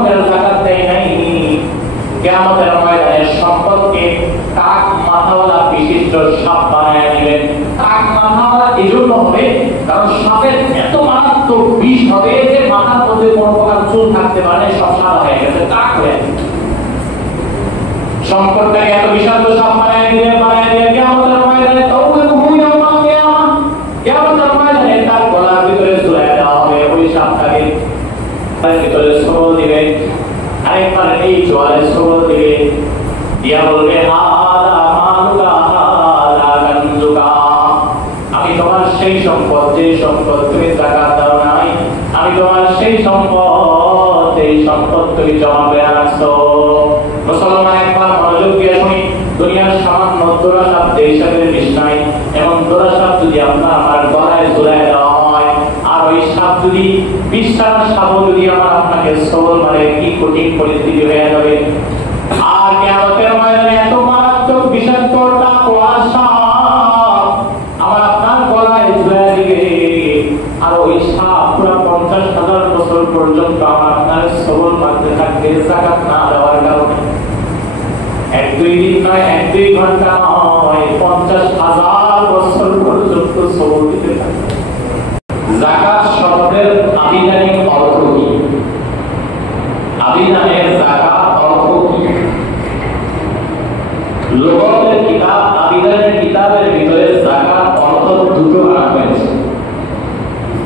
সম্পদের যাকাত দেয় নাই, কিয়ামতের ময়দানে সম্পদকে কাক মাথাওয়ালা বিশিষ্ট সাপ বানায় দিবেন। কাক মাথাওয়ালা এজন্য হবে কারণ সাপের এত মারাত্মক বিষ হবে যে মাথার মধ্যে কোনো প্রকার চুল থাকতে পারে, সব সাদা হয়ে গেছে, কাক হয়ে গেছে। সম্পদটাকে এত বিষাক্ত সাপ বানায় দিয়ে কিয়ামতের ময়দানে কিয়ামতের ময়দানে তার গলার ভিতরে ঝুলায় দেওয়া হবে। ওই সাপটাকে ভিতরে সবল দিবে, আরেকবার এই জোয়ারে সবল দিবে, দিয়া বলবে আমি তোমার সেই সম্পদ, যে সম্পদ তুমি যাকাত দাও নাই, আমি তোমার সেই সম্পদ, এই সম্পদ তুমি জমা করে রাখছো। মুসলমান একবার মনোযোগ দিয়ে শুনি, দুনিয়ার সামান্য দোরাসাপ দেশের বিষ্ণায় এবং দোরাসাপ যদি আপনার আমার গলায় ঝুলায় দেওয়া হয়, আর ওই সাপ যদি বিশ্বাস সাপ যদি আমার আপনাকে সবল মারে, কি কঠিন পরিস্থিতি হয়ে যাবে। আর কিয়ামতের ময়দানে এত মারাত্মক বিষাক্ত টাকওয়া সাপ আমার আপনার গলায় ঝুলায় দিবে, আর ওই সাপ পুরো 50,000 বছর পর্যন্ত আমার আপনার সবল মারতে থাকবে যাকাত না দেওয়ার কারণে। 1-2 দিন নয়, 1-2 ঘন্টা নয়, 50,000 বছর পর্যন্ত সবল দিতে থাকবে। যাকাত শব্দের আবিধানিক অর্থ কি? আবিধানের যাকাত অর্থ কি? লোগতের কিতাব, আবিধানের কিতাবের ভিতরে যাকাত অর্থ দুটো আনা হয়েছে,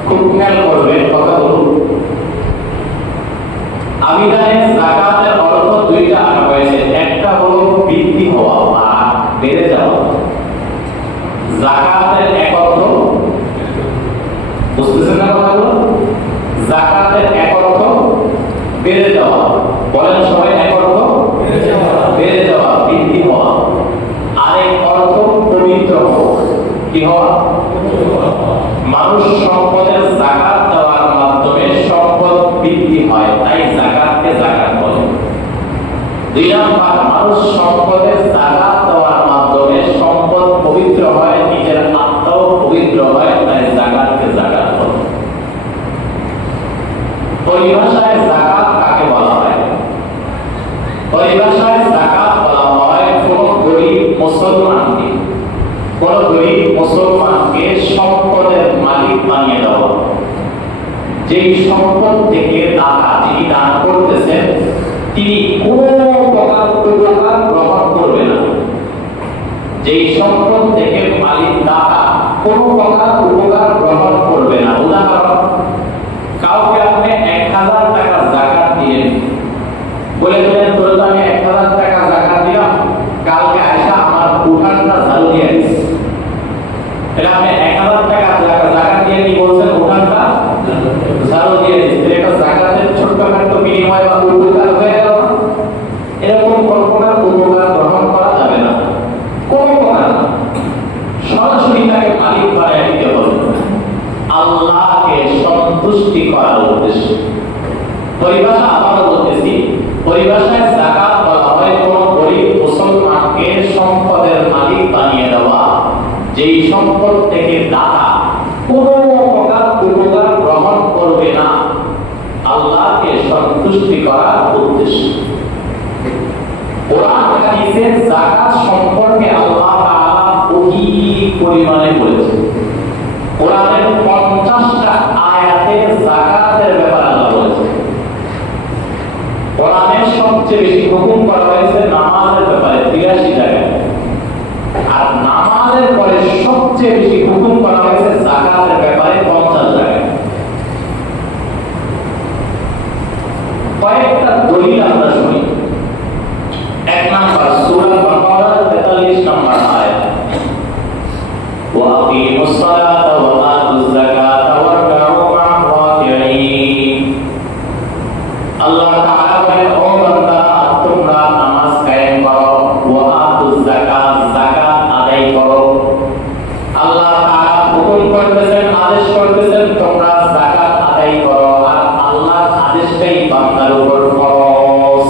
খুব খেয়াল করবেন কথাগুলো। আবিধানের যাকাতের অর্থ দুইটা আনা হয়েছে, একটা হলো বৃদ্ধি হওয়া বা বেড়ে যাওয়া। যাকাতের এক অর্থ, বুঝতেছেন না কথাগুলো? যাকাতের এক অর্থ বেড়ে যাওয়া, বলেন সবাই, এক অর্থ বেড়ে যাওয়া, বৃদ্ধি হওয়া। আরেক অর্থ পবিত্র হওয়া। কি হওয়া? মানুষ সম্পদের যাকাত দেওয়ার মাধ্যমে সম্পদ বৃদ্ধি হয়, তাই যাকাতকে যাকাত বলে। 2 নাম্বার, মানুষ সম্পদের যাকাত দেওয়ার মাধ্যমে সম্পদ পবিত্র হয়, নিজের আত্মাও পবিত্র হয়, তাই যাকাতকে যাকাত বলে। পরিভাষায় যাকাত কাকে বলা হয়? পরিভাষায় যাকাত বলা হয় কোন গরীব মুসলমানকে, কোন গরীব মুসলমানকে সম্পদের মালিক বানিয়ে দেওয়া। যেই সম্পদ থেকে দাতা, যিনি দান করতেছেন, তিনি কোন প্রকার উপকার গ্রহণ করবে না। যেই সম্পদ থেকে মালিক দাতা কোন প্রকার উপকার গ্রহণ করবে না। উদাহরণ, কাউকে আপনি 1000 টাকা যাকাত দিলেন, বলে দিলেন তোর তো আমি 1000 টাকা যাকাত দিলাম, কালকে আয়সা আমার উঠানটা ঝাড়ু দিয়ে দিস। তাহলে আপনি 1000 টাকা যাকাত দিয়ে কি বলছেন? উঠানটা ঝাড়ু দিয়ে দিস। এটা যাকাতের ছোটখাটো বিনিময় বা উপকার হয়ে গেল। এরকম কল্পনার উপকার গ্রহণ করা যাবে না, কোন প্রকার সরাসরি তাকে মালিক বানিয়ে দিতে হবে আল্লাহকে সন্তুষ্টি করার উদ্দেশ্যে। পরিভাষা আবার বলতেছি, পরিভাষায় যাকাত বলা হয় কোন গরীব মুসলমানকে সম্পদের মালিক বানিয়ে দেওয়া, যেই সম্পদ থেকে দাতা কোন প্রকার উপকার গ্রহণ করবে না, আল্লাহকে সন্তুষ্টি করার উদ্দেশ্যে। কোরআন হাদিসে যাকাত সম্পর্কে আল্লাহ তাআলা অধিক পরিমাণে বলেছেন। কোরআনের 50টা আয়াতে যাকাতের ব্যাপারে আল্লাহ বলেছেন। কোরআনের সবচেয়ে বেশি হুকুম করা হয়েছে নামাজের ব্যাপারে 83 জায়গায়, আর নামাজের পরে সবচেয়ে বেশি হুকুম করা হয়েছে যাকাতের ব্যাপারে 50 জায়গায়। কয়েকটা দলিল আমরা শুনি। 1 নাম্বার, সূরা বাকারার 43 নম্বর আয়াত, ওয়া আকিমুস সালাতা ওয়া আতুজ যাকাতা ওয়ারকাউ মা'আর রাকিঈন। আল্লাহ তাআলা বলেন, ও বান্দা তোমরা নামাজ কায়েম করো, ওয়া আতুজ যাকাত, যাকাত আদায় করো। আল্লাহ তাআলা হুকুম করতেছেন, আদেশ করতেছেন তোমরা যাকাত আদায় করো, আর আল্লাহর আদেশটাই বান্দার উপর ফরজ।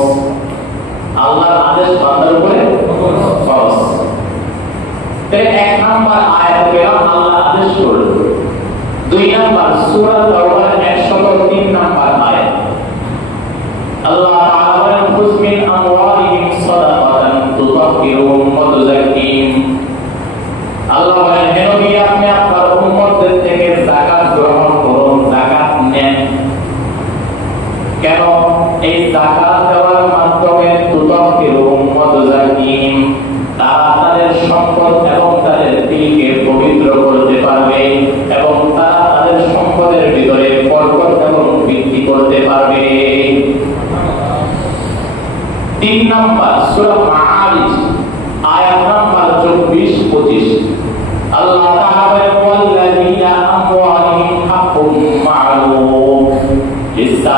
আল্লাহর আদেশ বান্দার উপরে ফরজ। তাহলে 1 নাম্বার আয়াতে পেলাম আল্লাহ আদেশ করলেন। 2 নাম্বার, সূরা তাওবার 103 নাম্বার আয়াত, আল্লাহ যাকাত দেওয়ার মাধ্যমে তুতাহহিরুহুম ওয়া তুযাক্কিহিম, তারা তাদের সম্পদ এবং তাদের দিলকে পবিত্র করতে পারবে এবং তারা তাদের সম্পদের ভিতরে বরকত এবং বৃদ্ধি করতে পারবে। 3 নাম্বার সূরা মাআরিজ আয়াত নাম্বার 24-25 আল্লাহ তাআলা বলেন ওয়াল্লাযীনা আমওয়ালুহুম হাক্কুম মা'লুম লিস-সাইলি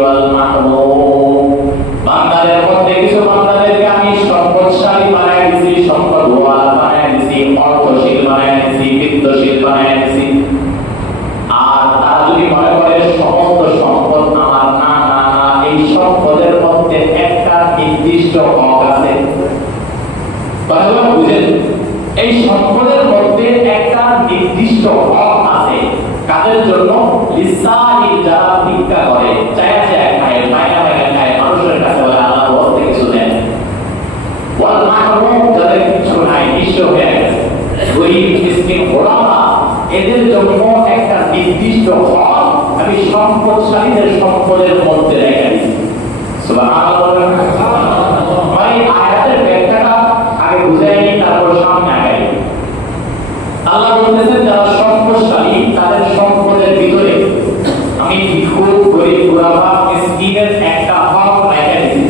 ওয়াল মাহরুম। বান্দাদের মধ্যে কিছু বান্দাদেরকে আমি সম্পদশালী বানায় দিয়েছি, সম্পদওয়ালা বানায় দিয়েছি, অর্থশীল বানায় দিয়েছি, বিত্তশীল বানায় দিয়েছি। আর তারা যদি মনে করে সমস্ত সম্পদ আমার, না না না, এই সম্পদের মধ্যে একটা নির্দিষ্ট হক আছে। তাহলে বুঝেন, এই সম্পদের মধ্যে একটা নির্দিষ্ট হক আছে। কাদের জন্য? লিসাইল, যারা ভিক্ষা করে, চায়া চায়া খায়, মায়া মায়া খায়, মানুষের কাছে বলে আল্লাহ বলতে কিছু দেন। ওয়াল মাহরুম, যাদের কিছু নাই, নিঃস্ব হয়ে গেছে, গরীব মিসকিন গোলামা, এদের জন্য একটা নির্দিষ্ট হক আমি সম্পদশালীদের সম্পদের মধ্যে রেখে দিয়েছি। সুবহানাল্লাহ। মানে আয়াতের ব্যাখ্যাটা আগে বুঝাই নি, তারপর সামনে আগাই। আল্লাহ বলতেছেন যারা সম্পদশালী তাদের সম্পদের ভিতরে আমি ভিক্ষুক, গরীব, গোলামা, মিসকিনের একটা হক রেখে দিয়েছি।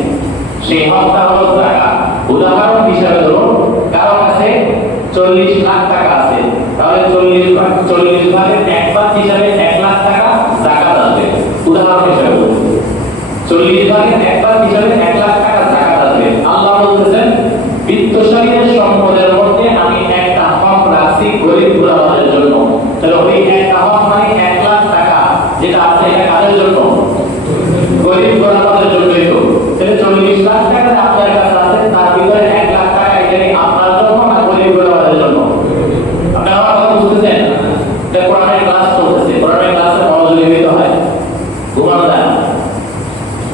সেই হকটা হলো যাকাত। উদাহরণ হিসেবে ধরুন, কারো কাছে 40 লাখ টাকা আছে, তাহলে 40 ভাগের 1 ভাগ হিসাবে 1 লাখ টাকা যাকাত আসবে। উদাহরণ হিসেবে 40 ভাগের 1 ভাগ হিসাবে 1 লাখ টাকা যাকাত আসবে। আল্লাহ বলতেছেন বিত্তশালীদের সম্পদের মধ্যে আমি একটা হক রাখছি গরীব গোলামাদের জন্য। তাহলে ওই একটা হক মানে 1 লাখ টাকা যেটা আছে, এটা কাদের জন্য? গরীব গোলামাদের জন্যই। তো তাহলে 40 লাখ টাকা আপনার কাছে আছে, তার ভিতরে 1 লাখ টাকা এখানে আপনার জন্য না গরীব গোলামাদের জন্য? আপনারা আমার কথা বুঝতেছেন? এটা কোরআনের ক্লাস চলতেছে, কোরআনের ক্লাসে মনোযোগী হতে হয়, ঘুমানো যায় না।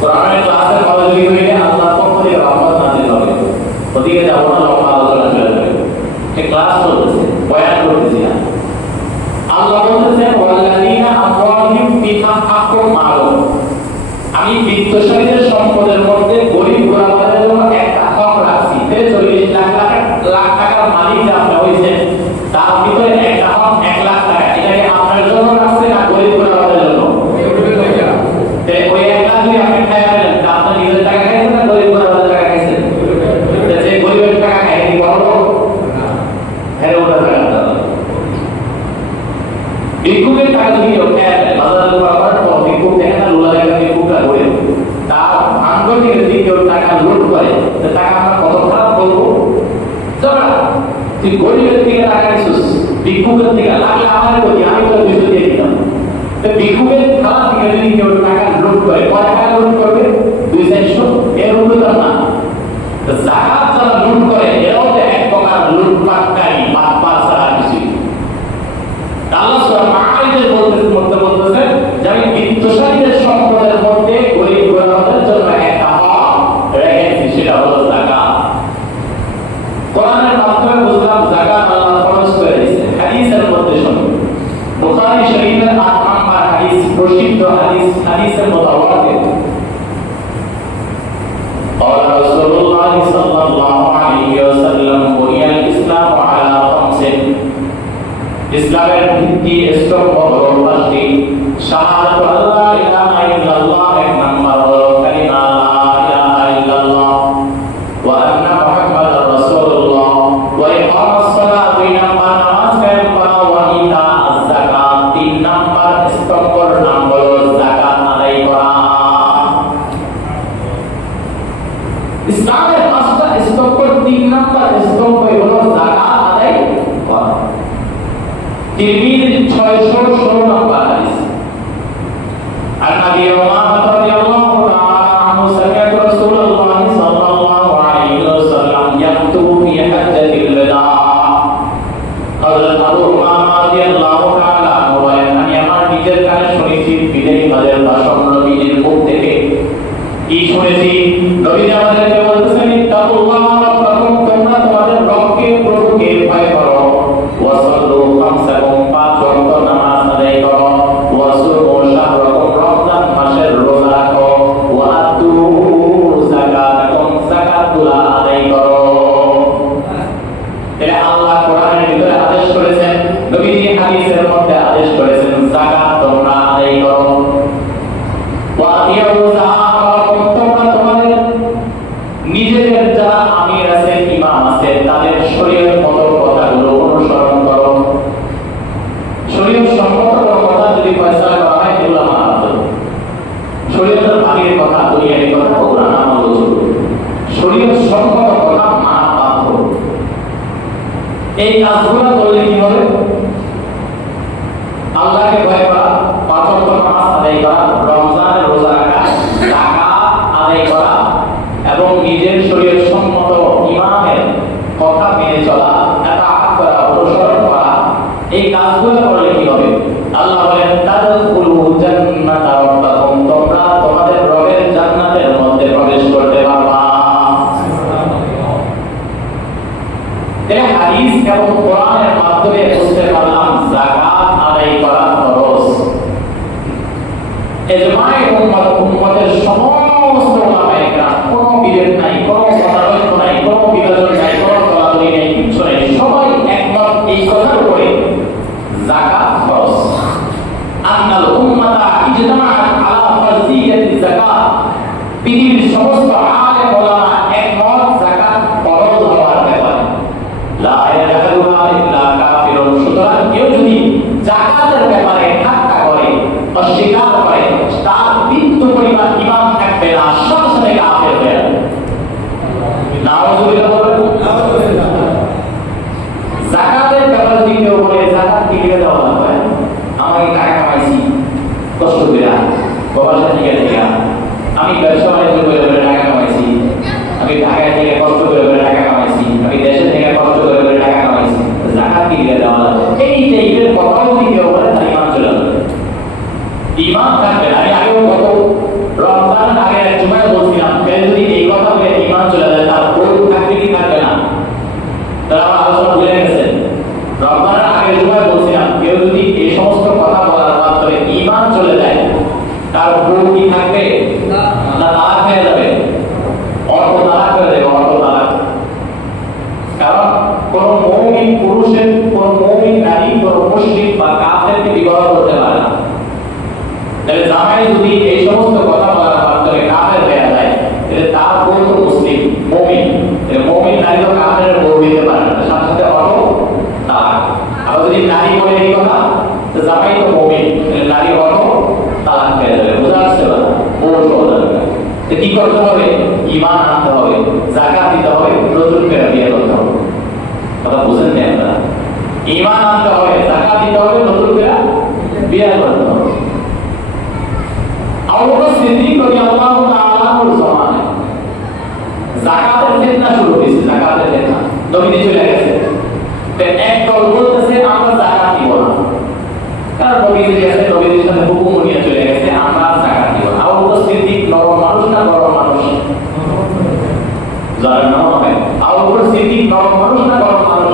কোরআনের ক্লাসে মনোযোগী হইলে আল্লাহর পক্ষ থেকে রহমত নাযিল হবে। ওদিকে যাবো না, লম্বা আলোচনা চলে যাবে। এই ক্লাস চলতেছে, বয়ান করতেছি না। আল্লাহ বলতেছেন ওয়াল্লাযীনা আমওয়ালুহুম ফিহা হাক্কুম মা'লুম, আমি বিত্তশালীদের সম্পদের মধ্যে গরীব গোলামাদের জন্য একটা হক রাখছি। 40 লাখ টাকার মালিক যে আপনি হইছেন, তার ভিতরে একটা হক 1 লাখ টাকা, এটাকে আপনার জন্য রাখছে না গরীব গোলামাদের জন্য? ওই 1 লাখ যদি আপনি খাই ফেলেন, আপনার নিজের টাকা খাইছেন না গরীব গোলামাদের টাকা খাইছেন? যে গরীবের টাকা খাই কি বড় হ্যাঁ ওটা টাকা ভিক্ষুকের টাকা যদি কেউ খেয়ে ফেলে, বাজারে করার পর ভিক্ষুক দেখে না, লোলা দেখে ভিক্ষুকটা করে তার ভাগ্য থেকে যদি কেউ টাকা লুট করে, টাকা আমরা কত খারাপ বলবো? তুই গরিবের থেকে টাকা নিছিস, ভিক্ষুকের থেকে লাগলে আমার প্রতি আমি তো 200 দিয়ে দিতাম। ভিক্ষুকের খারাপ থেকে যদি কেউ টাকা লুট করে, কয় টাকা লুট করবে? 200-400, এর উপর না। যাকাত যারা লুট করে, এরাও তো এক প্রকার লুটপাটকারী, বাটপার ছাড়া কিছুই। আল্লাহ সূরা মাআরিজের বলতেছেন যে আমি বিত্তশালীদের সম্পদের মধ্যে গরীব গোলামাদের জন্য একটা হক রেখেছি, সেটা হলো যাকাত। কোরআনের মাধ্যমে বুঝলাম যাকাত আল্লাহ ফরজ করে দিয়েছেন। হাদিসের মধ্যে শুনুন, বুখারী শরীফের 8 নম্বর হাদিস, প্রসিদ্ধ হাদিসের মুতাওয়াতির। قال رسول الله صلى الله عليه وسلم بني الإسلام على 5: ইসলামের ভিত্তি স্তম্ভ হলো 5টি। শাহাদাতু আল্লা ইলাহা ইল্লাল্লাহ, 1 নাম্বার হলো কালিমা লা ইলাহা ইল্লাল্লাহ, ওয়া আন্না মুহাম্মাদার রাসূলুল্লাহ, ওয়া ইকামাস সালাত, 2 নাম্বার নামাজ কায়েম করা, ওয়া ইতাআজ যাকাত, 3 নাম্বার স্তম্ভর নাম হলো যাকাত আদায় করা। ইসলামের 5টা স্তম্ভর 3 নাম্বার স্তম্ভ হলো যাকাত আদায় করা। তিরমিজি 616 নম্বর হাদিস। عن ابي امامه رضي الله تعالى عنه سمعت رسول الله صلى الله عليه وسلم يخطب في حجة الوداع। حضرت আবু উমামা রাদিয়াল্লাহু তাআলা আনহু বলেন, আমি আমার নিজের কানে শুনেছি বিদায়ী হজের ভাষণ নবীজির মুখ থেকে। কি শুনেছি? নবীজি আমাদেরকে বলতেছেন ইত্তাকুল্লাহ রাব্বাকুম, তোমরা তোমাদের রবকে প্রভুকে ভয় করো, ওয়াসাল্লু খামসাকুম, 5 ওয়াক্ত নামাজ আদায় করো, ওয়াসুমু শাহরাকুম, রমজান কাজগুলো করলে কি হবে? আল্লাহকে ভয় করা, পাঁচ ওয়াক্ত নামাজ আদায় করা, রমজানের রোজা রাখা, যাকাত আদায় করা এবং নিজের শরীয়ত সম্মত ইমামের কথা মেনে চলা, ইতাআত করা, অনুসরণ করা, এই কাজগুলো করলে কি হবে? আল্লাহ বলেন তাদখুলু জান্নাতা রাব্বাকুম, তোমরা তোমাদের রবের জান্নাতের মধ্যে প্রবেশ করতে পারবা। এই হাদিস এবং কোরআনের মাধ্যমে বুঝতে পারলাম যাকাত আদায় করা ফরজ। ইজমায়ে উম্মতের সমস্ত উলামায়ে কেরাম, কোনো বিভেদ নাই, কোনো মতানৈক্য নাই, কোনো বিভাজন নাই, কোনো তলাতলি নাই, কিছু নাই, সবাই একমত এই কথার উপরে যাকাত ফরজ। আন্নাল উম্মাতা ইজতামাআত আলা ফারজিয়াতি যাকাত, পৃথিবীর সমস্ত আলেম ওলামা একমত যাকাত ফরজ হওয়ার ব্যাপারে। লা ইয়াদখুলুহা ইল্লা কাফিরুন, সুতরাং কেউ যদি যাকাতের ব্যাপারে ঠাট্টা করে, অস্বীকার করে, তার বিন্দু পরিমাণ ঈমান থাকবে না, সাথে সাথে কাফের হয়ে যাবে। নাউযুবিল্লাহ বলেন। যাকাতের ব্যাপারে যদি কেউ বলে যাকাত কি দিয়ে দেওয়া হবে, আমাকে টাকা কামাইছি কষ্ট করে, বাবার থেকে আমি ব্যবসা বাণিজ্য করে টাকা কামাইছি, আমি ঢাকায় থেকে কষ্ট করে টাকা কামাইছি, আমি দেশে থেকে কষ্ট করে টাকা কামাইছি, যাকাত কি দিয়ে দেওয়া হবে, এই টাইপের কথা যদি কেউ বলে তার ঈমান চলে যাবে, ঈমান থাকবে না। আমি আগেও গত রমজানের আগে এক জুমায় বলছিলাম, কেউ যদি এই কথা বলে ঈমান চলে যায়, তার বই থাকবে কি থাকবে না, তারা আমার আলোচনা ভুলে গেছেন। রমজানের আগে জুমায় বলছিলাম, কেউ যদি এই সমস্ত কথা বলার মাধ্যমে ঈমান চলে যায়, তার বউ কি থাকবে না, তালাক হয়ে যাবে, অর্থ তালাক হয়ে যাবে, অর্থ তালাক। কারণ কোন মুমিন পুরুষের, কোন মুমিন নারী কোন মুশরিক বা কাফেরকে বিবাহ করতে পারে না। তাহলে জামাই যদি এই সমস্ত কথা বলার মাধ্যমে কাফের হয়ে যায়, তাহলে তার বউ তো মুসলিম মুমিন, মুমিন নারী তো কাফেরের বউ হইতে পারে না, সাথে সাথে অর্থ তালাক। আবার যদি নারী বলে এই কথা, তো জামাই তো মুমিন, নারী অর্থ তালাক হয়ে যাবে। বুঝা যাচ্ছে না? বউ সহজ। কি করতে হবে? ঈমান আনতে হবে, যাকাত দিতে হবে, নতুন করে বিয়ে করতে হবে। কথা বুঝেন না আপনারা? ঈমান আনতে হবে, যাকাত দিতে হবে, নতুন করে বিয়ে করতে হবে। আবু বকর সিদ্দিক রাদিয়াল্লাহু তাআলা আনহুর জামানায় যাকাতের ফিতনা শুরু হয়েছে, যাকাতের ফিতনা নবীজি চলে গেছে, তো এক দল বলতেছে আমরা যাকাত দিব না, কারণ নবীজি গেছে, নবীজির সাথে হুকুম নিয়ে চলে গেছে, আমরা যাকাত দিব না। আবু বকর সিদ্দিক নরম মানুষ না গরম মানুষ? যারা নরম হয়, আবু বকর সিদ্দিক নরম মানুষ না গরম মানুষ?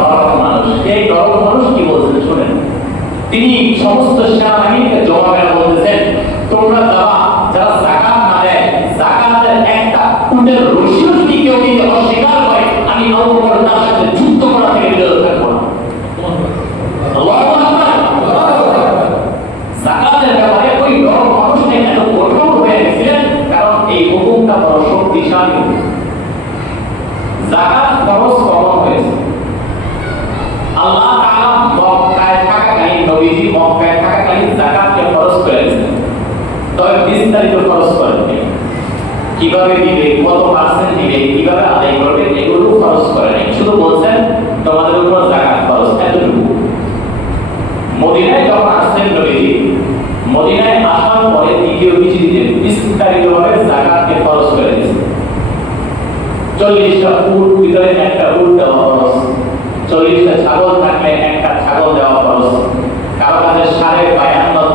নরম মানুষ। এই নরম মানুষ কি বলছেন শুনেন। তিনি সমস্ত সেনাবাহিনীকে জবাবে বলতেছেন, তোমরা যারা যাকাত না দেয়, যাকাতের একটা উটের রশিও যদি কেউ দিতে অস্বীকার করে, আমি আবু বকর তার সাথে যুদ্ধ করা থেকে বিরত থাকবো না। আল্লাহু আকবার। যাকাতের ব্যাপারে ওই নরম মানুষটা এত কঠোর হয়ে গেছিলেন, কারণ এই হুকুমটা বড় শক্তিশালী। যাকাত ফরজ কখন হয়েছে? আল্লাহ তাআলা মক্কায় থাকাকালীন, নবীজি মক্কায় থাকাকালীন যাকাতকে ফরজ করে দিয়েছেন, তবে বিস্তারিত ফরজ করেননি। কিভাবে দিবে, কত পার্সেন্ট দিবে, কিভাবে আদায় করবে, এগুলো ফরজ করে নাই। শুধু বলছেন তোমাদের উপর যাকাত ফরজ, এতটুকু। মদিনায় যখন আসছেন নবীজি, মদিনায় আসার পরে দ্বিতীয় হিজরিতে বিস্তারিতভাবে যাকাতকে ফরজ করে দিয়েছেন। 40টা উট, ভিতরে একটা উট দেওয়া ফরজ, 40টা ছাগল থাকলে একটা ছাগল দেওয়া ফরজ, কারো কাছে 52.5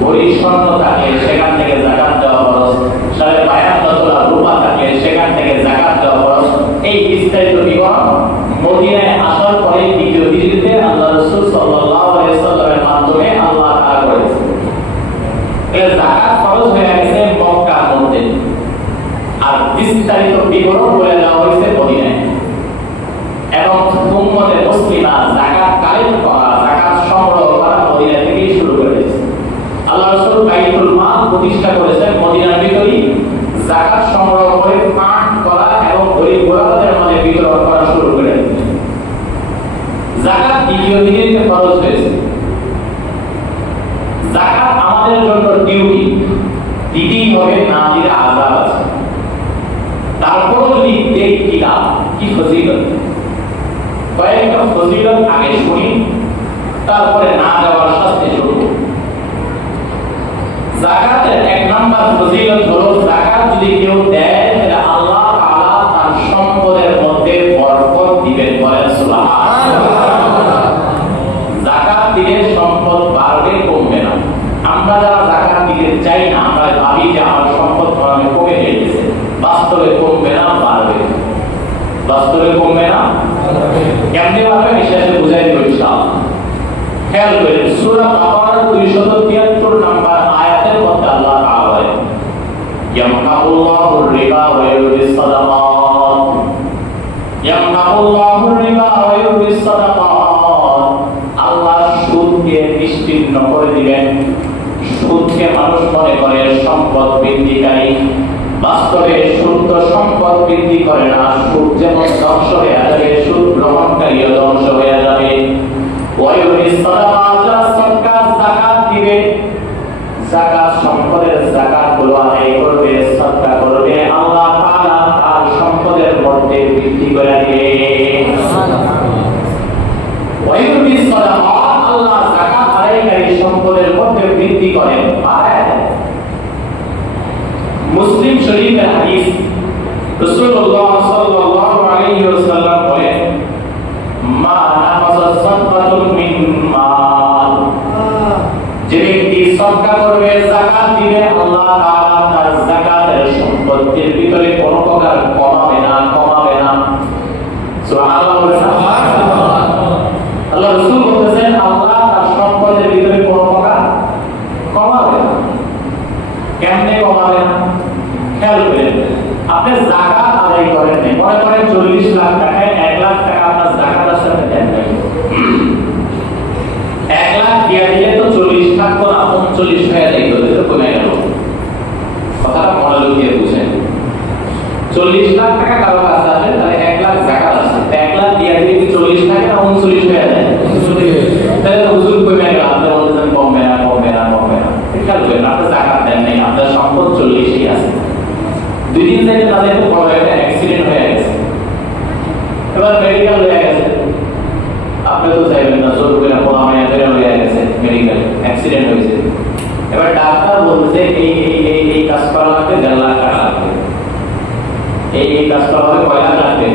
ভরি স্বর্ণ থাকলে সেখান থেকে যাকাত দেওয়া ফরজ, 52.5 তোলা রূপা থাকলে সেখান থেকে যাকাত দেওয়া ফরজ। এই বিস্তারিত বিবরণ মদিনায় আসার পরে দ্বিতীয় হিজরিতে আল্লাহ রাসূল সাল্লাল্লাহু আলাইহি ওয়াসাল্লামের মাধ্যমে আল্লাহ তাআলা করেছেন। এর যাকাত ফরজ হয়ে গেছে মক্কার মধ্যে, আর বিস্তারিত বিবরণ বলে দেওয়া হয়েছে মদিনায়। এবং উম্মতে মুসলিমা যাকাত কালেক্ট করা, যাকাত সংগ্রহ করা মদিনা থেকেই শুরু করে দিয়েছে। আল্লাহ রাসূল বাইতুল মাল প্রতিষ্ঠা করেছেন মদিনার ভিতরেই, যাকাত সংগ্রহ করে ফান্ড করা এবং গরিব গোলাদের মাঝে বিতরণ করা শুরু করে দিয়েছেন। যাকাত দ্বিতীয় হিজরিতে ফরজ হয়েছে। যাকাত আমাদের জন্য ডিউটি, দিতেই হবে, না দিলে আযাব আছে। তারপর যদি দেই কি লাভ, কি ফজিলত। কয়েকটা ফজিলত আগে শুনি, তারপরে না দেওয়ার শাস্তি শুরু। যাকাতের এক নাম্বার ফজিলত হলো যাকাত যদি কেউ দেয় তাহলে আল্লাহ তাআলা তার সম্পদের মধ্যে বরকত দিবেন। বলেন সুবহানাল্লাহ। যাকাত দিলে সম্পদ বাড়বে, কমবে না। আমরা যারা যাকাত দিতে চাই না, আমরা ভাবি যে আমার সম্পদ কমে যাইতেছে। বাস্তবে কমবে না, বাড়বে। বাস্তবে কমবে না, কেমনে বাড়বে বিশ্বাসে বুঝাই দেব ইনশাআল্লাহ। খেয়াল করেন সূরা বাকারার 273 নম্বর আয়াতের মধ্যে আল্লাহ তাআলা বলেন, ইয়ামহাকুল্লাহুর রিবা ওয়া ইউরবিস সাদাকাত। ইয়ামহাকুল্লাহুর রিবা ওয়া ইউরবিস সাদাকাত। আল্লাহ সুদকে নিশ্চিহ্ন করে দিবেন। সুদকে মানুষ মনে করে সম্পদ বৃদ্ধিকারী, বাস্তবে সুদ তো সম্পদ বৃদ্ধি করে না। সুদ যেমন ধ্বংস হয়ে যাবে, সুদ গ্রহণকারীও ধ্বংস হয়ে যাবে। ওয়ায়ুরিস সাদাকাত, যাকাত যাকাত দিবে, যাকাত সম্পদের যাকাত গুলো আদায় করবে, সাদকা করবে, আল্লাহ তাআলা তার সম্পদের মধ্যে বৃদ্ধি করে দিবে। ওয়ায়ুরিস সাদাকাত, আল্লাহ যাকাত আদায়কারী সম্পদের মধ্যে বৃদ্ধি করেন। মুসলিম শরীফের হাদিস, রাসূলুল্লাহ সাল্লাল্লাহু আলাইহি ওয়াসাল্লাম বলেন, মা নাকাসাত সাদকাতুন মিন মাল। যে ব্যক্তি সাদকা করবে, যাকাত দিবে, আল্লাহ তাআলা তার যাকাতের সম্পদের ভিতরে কোনো প্রকার কমাবে না। সুবহানাল্লাহ। আল্লাহ রাসূল বলেছেন আল্লাহ তার সম্পদের ভিতরে কোনো প্রকার কমাবে না। কেমনে কমাবে না? খেয়াল করেন, আপনি যাকাত আদায় করেন নাই, মনে করেন 40 লাখ টাকায় 1 লাখ টাকা আপনার যাকাত আসলে দেন নাই। 1 লাখ দিয়ে দিলে তো 40 লাখ না 39 হয়ে যাইতো, তো কমে গেল। কথাটা মনে লুকিয়ে বুঝেন। 40 লাখ টাকা কারো কাছে আছে, তাহলে 1 লাখ যাকাত আছে। 1 লাখ দিয়ে দিলে কি 40 লাখ না 39 হয়ে যায়? তাহলে হুজুর কমে গেল। আপনি বলতেছেন কমবে না। খেয়াল করেন, আপনি যাকাত দেন নাই, আপনার সম্পদ 40ই আছে। 2 দিন থেকে তাদের তো বড় একটা অ্যাক্সিডেন্ট হয়ে গেছে, এবার মেডিকেল হয়ে গেছে। আপনি তো চাইবেন না, জোর করে পোলা মাইয়া ধরে হয়ে গেছে, মেডিকেল অ্যাক্সিডেন্ট হয়েছে। এবার ডাক্তার বলছে এই কাজ করা লাগবে 1.5 লাখ টাকা লাগবে। এই কাজ করা হবে কয় লাখ লাগবে?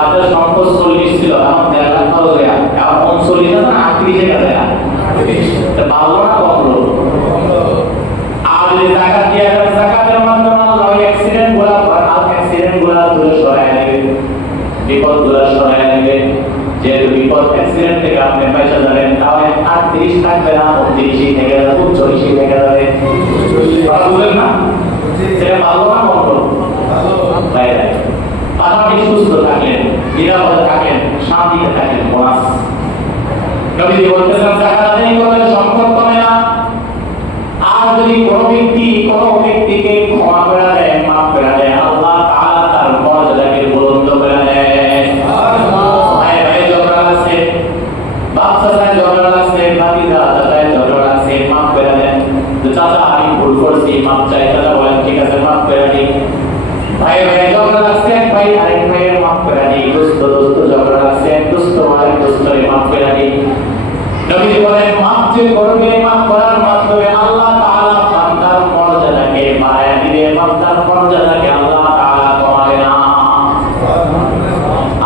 আপনার সম্পদ 40 ছিল, এখন 1.5 লাখ খরচ হয়ে এখন 39 না 38 টাকা দেয়া, ভালো না কমলো? আর যদি যাকাত দিয়ে যাকাতের মাধ্যমে আল্লাহ অ্যাক্সিডেন্ট গুলা দূরে সরায় নেবে, বিপদ গুলা সরায় নেবে। যে বিপদ অ্যাক্সিডেন্ট থেকে আপনি পয়সা যাবেন, তাহলে 38 থাকবে না, 39 থেকে যাবে, 40 থেকে যাবে। বুঝলেন না? সেটা ভালো না কমলো? আপনি সুস্থ থাকলেন, নিরাপদে থাকলেন, শান্তিতে থাকলেন, বোনাস। নবীজি বলতেছেন যাকাত আদায় করলে সম্পদ কমে না। আর যদি কোনো ব্যক্তিকে ক্ষমা করে দেয়, মাফ করে দেয়, আল্লাহ তাআলা তার মর্যাদাকে বুলন্দ করে দেয়। ভাই ঝগড়া আছে, বাচ্চা ঝগড়া আছে, ভাতিজা ঝগড়া আছে, মাফ করে দেন। চাচা আমি ভুল করছি, মাফ চাই। চাচা বলেন ঠিক আছে, মাফ করে দিই। ভাই ঝগড়া আছে, এক ভাই আরেক ভাইয়ের মাফ করে দিই। দোস্ত ঝগড়া আছে, এক দোস্ত আরেক দোস্তরে মাফ করে দিই। নবীজি বলেন মাফ যে করবে, মাফ করার মাধ্যমে আল্লাহ তাআলা বান্দার মর্যাদাকে বাড়ায় দিবে, বান্দার মর্যাদাকে আল্লাহ তাআলা কমাবে না।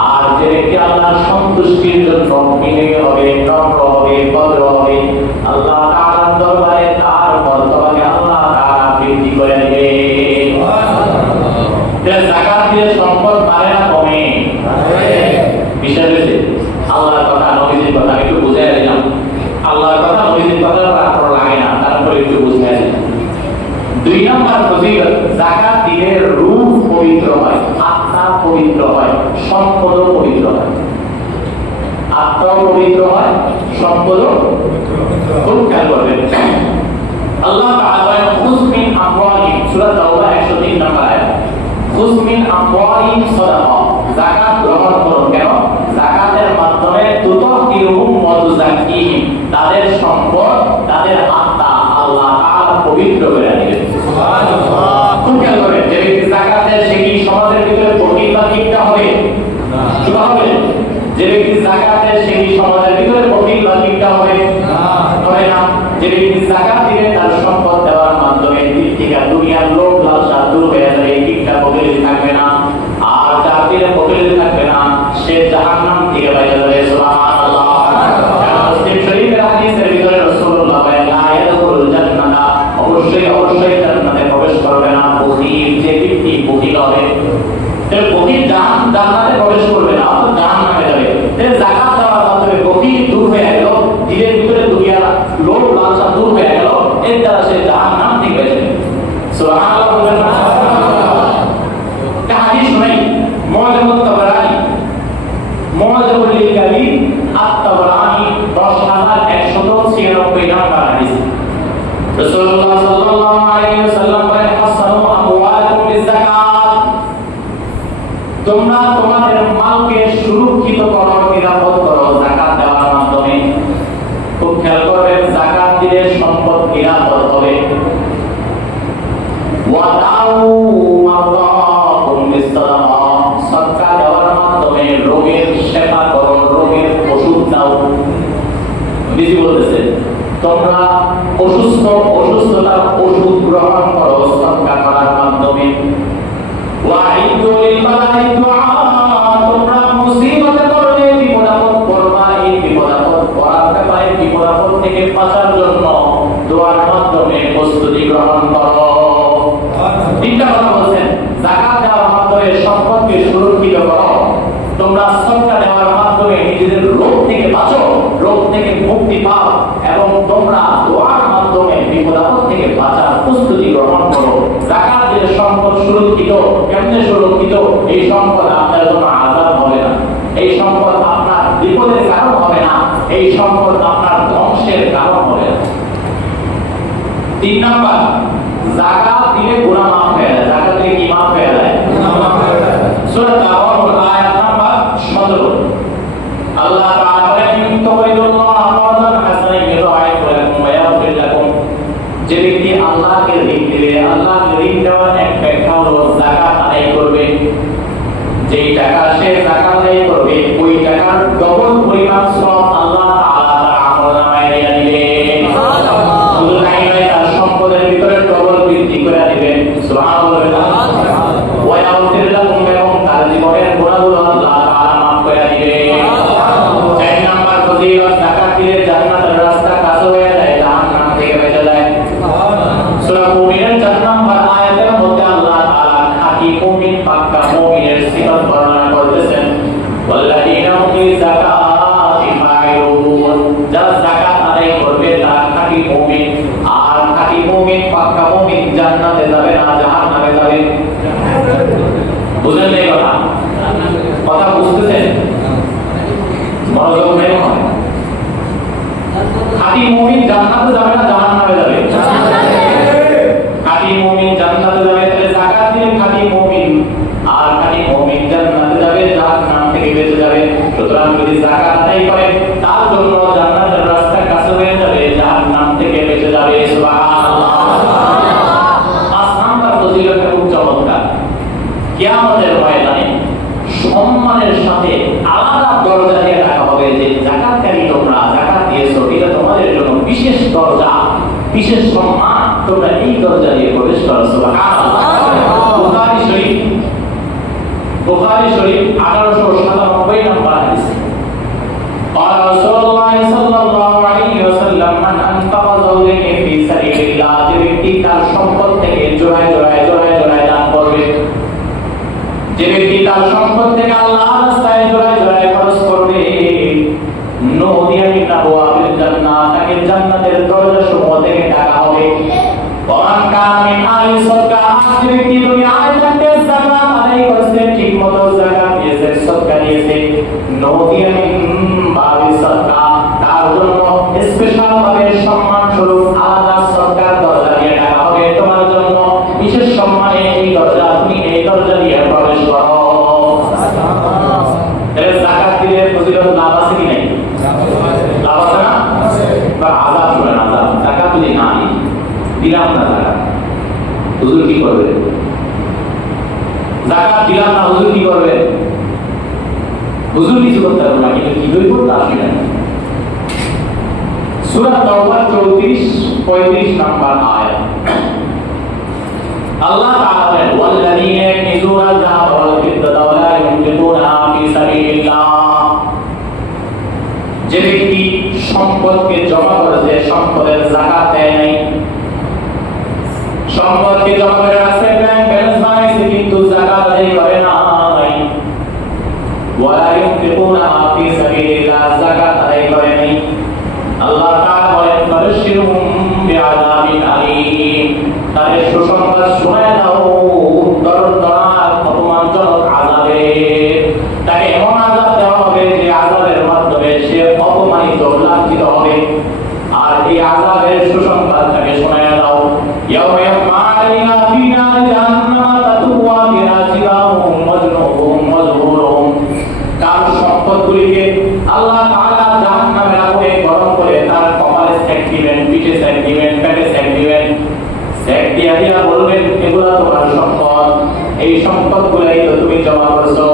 আর যে ব্যক্তি আল্লাহর সন্তুষ্টির জন্য বিনয়ী হবে, নম্র হবে, ভদ্র হবে, আল্লাহ তাআলার দরবারে তার মর্যাদাকে আল্লাহ তাআলা বৃদ্ধি করে দিবে। যাকাত দিয়ে সম্পদ বাড়ে না কমে? বিষয় হচ্ছে আল্লাহর কথা, নবীজির কথা একটু বুঝাই দিলাম। আল্লাহর কথা নবীজির কথা আপনার লাগে না, তারপরে একটু বুঝাই দিলাম। 2 নম্বর ফজিলত, যাকাত দিলে রূহ পবিত্র হয়, আত্মা পবিত্র হয়, সম্পদও পবিত্র হয়। আত্মাও পবিত্র হয়, সম্পদও। খুব খেয়াল করবেন, আল্লাহ তাআলা বলেন খুয মিন আমওয়ালিহিম, সূরা তাওবা 103 নম্বর আয়াত, খুয মিন আমওয়ালিহিম সাদাকা, যাকাত গ্রহণ করো। কেন? যাকাতের মাধ্যমে তুতাহহিরুহুম ওয়া তুযাক্কিহিম, তাদের সম্পদ, তাদের আত্মা আল্লাহ তাআলা পবিত্র করে দিবেন। সুবহানাল্লাহ। খুব খেয়াল করবেন, যে ব্যক্তি যাকাত দেয় সে কি সমাজের ভিতরে প্রতিবাদিতা হবে? কি হবে? যে যে ব্যক্তি যাকাত দেয় সেই সমাজের ভিতরে বখিল বা কিপটা হবে না। যে ব্যক্তি যাকাত দিবে তার সম্পদ দেওয়ার মাধ্যমে দিক থেকে দুনিয়ার লোভ লালসা দূর হয়ে যাবে, কিপটা বখিল থাকবে না। আর যার দিলে বখিল থাকবে না সে জাহান্নাম থেকে বাইরে যাবে। সুবহানাল্লাহ। মুসলিম শরীফের হাদিসের ভিতরে রাসূলুল্লাহ বলেন লা ইয়াদখুলুল জান্নাতা, অবশ্যই জান্নাতে প্রবেশ করবে না বখিল। যে ব্যক্তি বখিল হবে, বখিল জান্নাতে প্রবেশ করবে না, অর্থাৎ জাহান্নামে যাবে। যাকাত দেওয়ার মাধ্যমে বখিল দূর হয়ে গেল, দিলের ভিতরে দুনিয়ার লোভ লালসা দূর হয়ে গেল, এর দ্বারা সে জাহান্নাম থেকে বেঁচে যাবে। সুবহানাল্লাহ। একটা হাদিস শুনাই, মুআজ্জামুত তাবরানী, মুআজ্জামুল কাবীর আত-তাবরানী 10196 নম্বর হাদিস। রাসূলুল্লাহ সাল্লাল্লাহু আলাইহি ওয়াসাল্লাম বলেন হাসানু আমওয়ালাকুম বিযাকাত, তোমরা তোমাদের মালকে সুরক্ষিত করো, নিরাপদ করো যাকাত দেওয়ার মাধ্যমে। খুব খেয়াল করবেন, যাকাত দিলে সম্পদ নিরাপদ হবে। ওয়াদাউ মারদাকুম বিসসাদাকা, সাদকা দেওয়ার মাধ্যমে রোগের সেবা করো, রোগের ওষুধ দাও। বেশি বলতেছে তোমরা অসুস্থতার ওষুধ গ্রহণ করো সাদকা করার মাধ্যমে। ওয়াইদু লিল বালাই দুআ, তোমরা মুসিবতে পড়লে বিপদাপদ পড়বা, এই বিপদাপদ পড়ার ব্যাপারে বিপদাপদ থেকে বাঁচার জন্য দোয়ার মাধ্যমে প্রস্তুতি গ্রহণ করো। তিনটা কথা বলছেন, যাকাত দেওয়ার মাধ্যমে সম্পদকে সুরক্ষিত করো, তোমরা সাদকা দেওয়ার মাধ্যমে নিজেদের রোগ থেকে বাঁচো, রোগ থেকে মুক্তি পাও, এবং তোমরা দোয়ার মাধ্যমে বিপদাপদ থেকে বাঁচার প্রস্তুতি গ্রহণ করো। যাকাত দিলে সম্পদ সুরক্ষিত। কেমনে সুরক্ষিত? এই সম্পদ আপনার জন্য আযাব হবে না, এই সম্পদ আপনার বিপদের কারণ হবে না, এই সম্পদ আপনার ধ্বংসের কারণ হবে না। 3 নাম্বার, যাকাত দিলে গুনাহ মাফ হয়ে যায়। যাকাত দিলে কি মাফ হয়ে যায়? গুনাহ মাফ হয়ে যায়। সূরা তাওবা আয়াত নাম্বার 17, আল্লাহ তাআলা বলেন ইনতাকাইদুল্লাহ কারদান হাসানান ইউদাইফু লাকুম ওয়া ইয়াগফির লাকুম, যে ব্যক্তি আল্লাহকে ঋণ দিবে, আল্লাহকে ঋণ দেওয়ার এক ব্যাখ্যা হলো যাকাত আদায় করবে। যেই টাকা সে যাকাত আদায় করবে, ওই টাকার ডবল পরিমাণ সওয়াব আল্লাহ তাআলা তার আমলনামায় দিয়ে দিবেন। সুবহানাল্লাহ। শুধু তাই নয়, তার সম্পদের ভিতরে ডবল বৃদ্ধি করে দিবেন। সুবহানাল্লাহ। ওয়া ইয়াগফির লাকুম, এবং তার জীবনের গুনাহগুলো আল্লাহ তাআলা মাফ করে দিবেন। 4 নাম্বার ফজিলত, যাকাত দিলে জান্নাতের রাস্তা কাছে হয়ে যায়, জাহান্নাম থেকে বেঁচে যায়। সূরা মুমিনের 4 নম্বর আয়াতের মধ্যে আল্লাহ তাআলা খাঁটি মুমিন, পাক্কা মুমিনের সিফাত বর্ণনা করতেছেন। ওয়াল্লাযীনা হুম লিযাকাতি ফাইলুন, যারা যাকাত আদায় করবে তারা খাঁটি মুমিন। আর খাঁটি মুমিন, পাক্কা মুমিন জান্নাতে যাবে না, জাহান্নামে যাবে। বুঝলেন এই কথা? কথা বুঝতেছেন? মনোযোগ দেন। খাঁটি মুমিন জান্নাতে যাবে না, জাহান্নামে যাবে। খাঁটি মুমিন জান্নাতে যাবে, তাহলে যাকাত দিলে খাঁটি মুমিন, আর খাঁটি মুমিন জান্নাতে যাবে, জাহান্নাম থেকে বেঁচে যাবে। সুতরাং যদি যাকাত আদায় করে তার জন্য জান্নাতের রাস্তা কাছে হয়ে যাবে, জাহান্নাম থেকে বেঁচে যাবে। সুবহানাল্লাহ। 5 নাম্বার ফজিলত খুব চমৎকার। কিয়ামতের ময়দানে সম্মানের সাথে আলাদা দরজা দিয়ে রাখা হবে, যে যাকাতকারী তোমরা যাকাত দিয়েছো, এটা তোমাদের জন্য বিশেষ দরজা, বিশেষ সম্মান, তোমরা এই দরজা দিয়ে প্রবেশ করো। সুবহানাল্লাহ। বুখারী শরীফ 1897 নম্বর হাদিস। قال رسول الله صلى الله عليه وسلم من انفق زوجين في سبيل الله, যে ব্যক্তি তার সম্পদ থেকে জোড়ায় দান করবে, যে ব্যক্তি তার সম্পদ থেকে আল্লাহর রাস্তায় জোড়ায় খরচ করবে, নুদিয়া মিন আবওয়াবিল জান্নাহ, তাকে জান্নাতের দরজাসমূহ থেকে ডাকা হবে। ওয়ান কান মিন আহলি সাদকা, যে ব্যক্তি দুনিয়ায় থাকতে যাকাত আদায় করছে, ঠিকমতো যাকাত দিয়েছে, সাদকা দিয়েছে, নুদিয়া মিন বাবি সাদকা, তার জন্য স্পেশাল ভাবে সম্মান স্বরূপ আলাদা সাদকার দরজা দিয়ে ডাকা হবে। তোমার জন্য বিশেষ সম্মানে এই দরজা, তুমি এই দরজা দিয়ে প্রবেশ করো। তাহলে যাকাত দিলে ফজিলত লাভ আছে কি নাই? লাভ আছে না? বা আযাব শুনেন, আযাব। যাকাত যদি না দিলাম না, যাকাত হুজুর কি করবে? যাকাত দিলাম না, হুজুর কি করবে? হুজুর কিছু করতে পারবো না, কিন্তু কি হইব তা আমি জানি। সূরা তাওবা 34-35 নম্বর আয়াত। আল্লাহ তাআলা বলেন, ওয়াল্লাযীনা ইয়াকনিজুনা আয-যাহাবা ওয়াল ফিদ্দাতা ওয়া লা ইউনফিকুনাহা ফী সাবিলিল্লাহ। যে ব্যক্তি সম্পদকে জমা করেছে, সম্পদের যাকাত দেয় নাই, সম্পদকে জমা করে রাখছে, ব্যাংক ব্যালেন্স বানাইছে, কিন্তু যাকাত আদায় করে নাই, ওয়া লা ইউনফিকুনাহা ফী সাবিলিল্লাহ, যাকাত আদায় করে নাই, আল্লাহ তাআলা বলেন, ফাবাশশিরহুম বিআযাবিন আলীম, তাদের সুসংবাদ শোনায় দাও দরদরার অপমানজনক আযাবের। তাকে এমন আযাব দেওয়া হবে যে আযাবের মাধ্যমে সে অপমানিত, লাঞ্ছিত হবে। আর এই আযাবের সুসংবাদ তাকে শোনায় দাও, ইয়াউমা ইয়াহমা আলাইহা ফী নারি জাহান্নামা তাতুওয়া বিহা জিবাহুম ওয়া জুনুবুহুম ওয়া যুহুরুহুম। কার সম্পদগুলিকে আল্লাহ তাআলা জাহান্নামের আগুনে গরম করে তার কপালে সেক দিবেন, পিঠে সেক দিবেন, পেটে সেক দিবেন, সেক দিয়া দিয়া বলবেন, এগুলা তোমার সম্পদ, এই সম্পদগুলাই তো তুমি জমা করছো।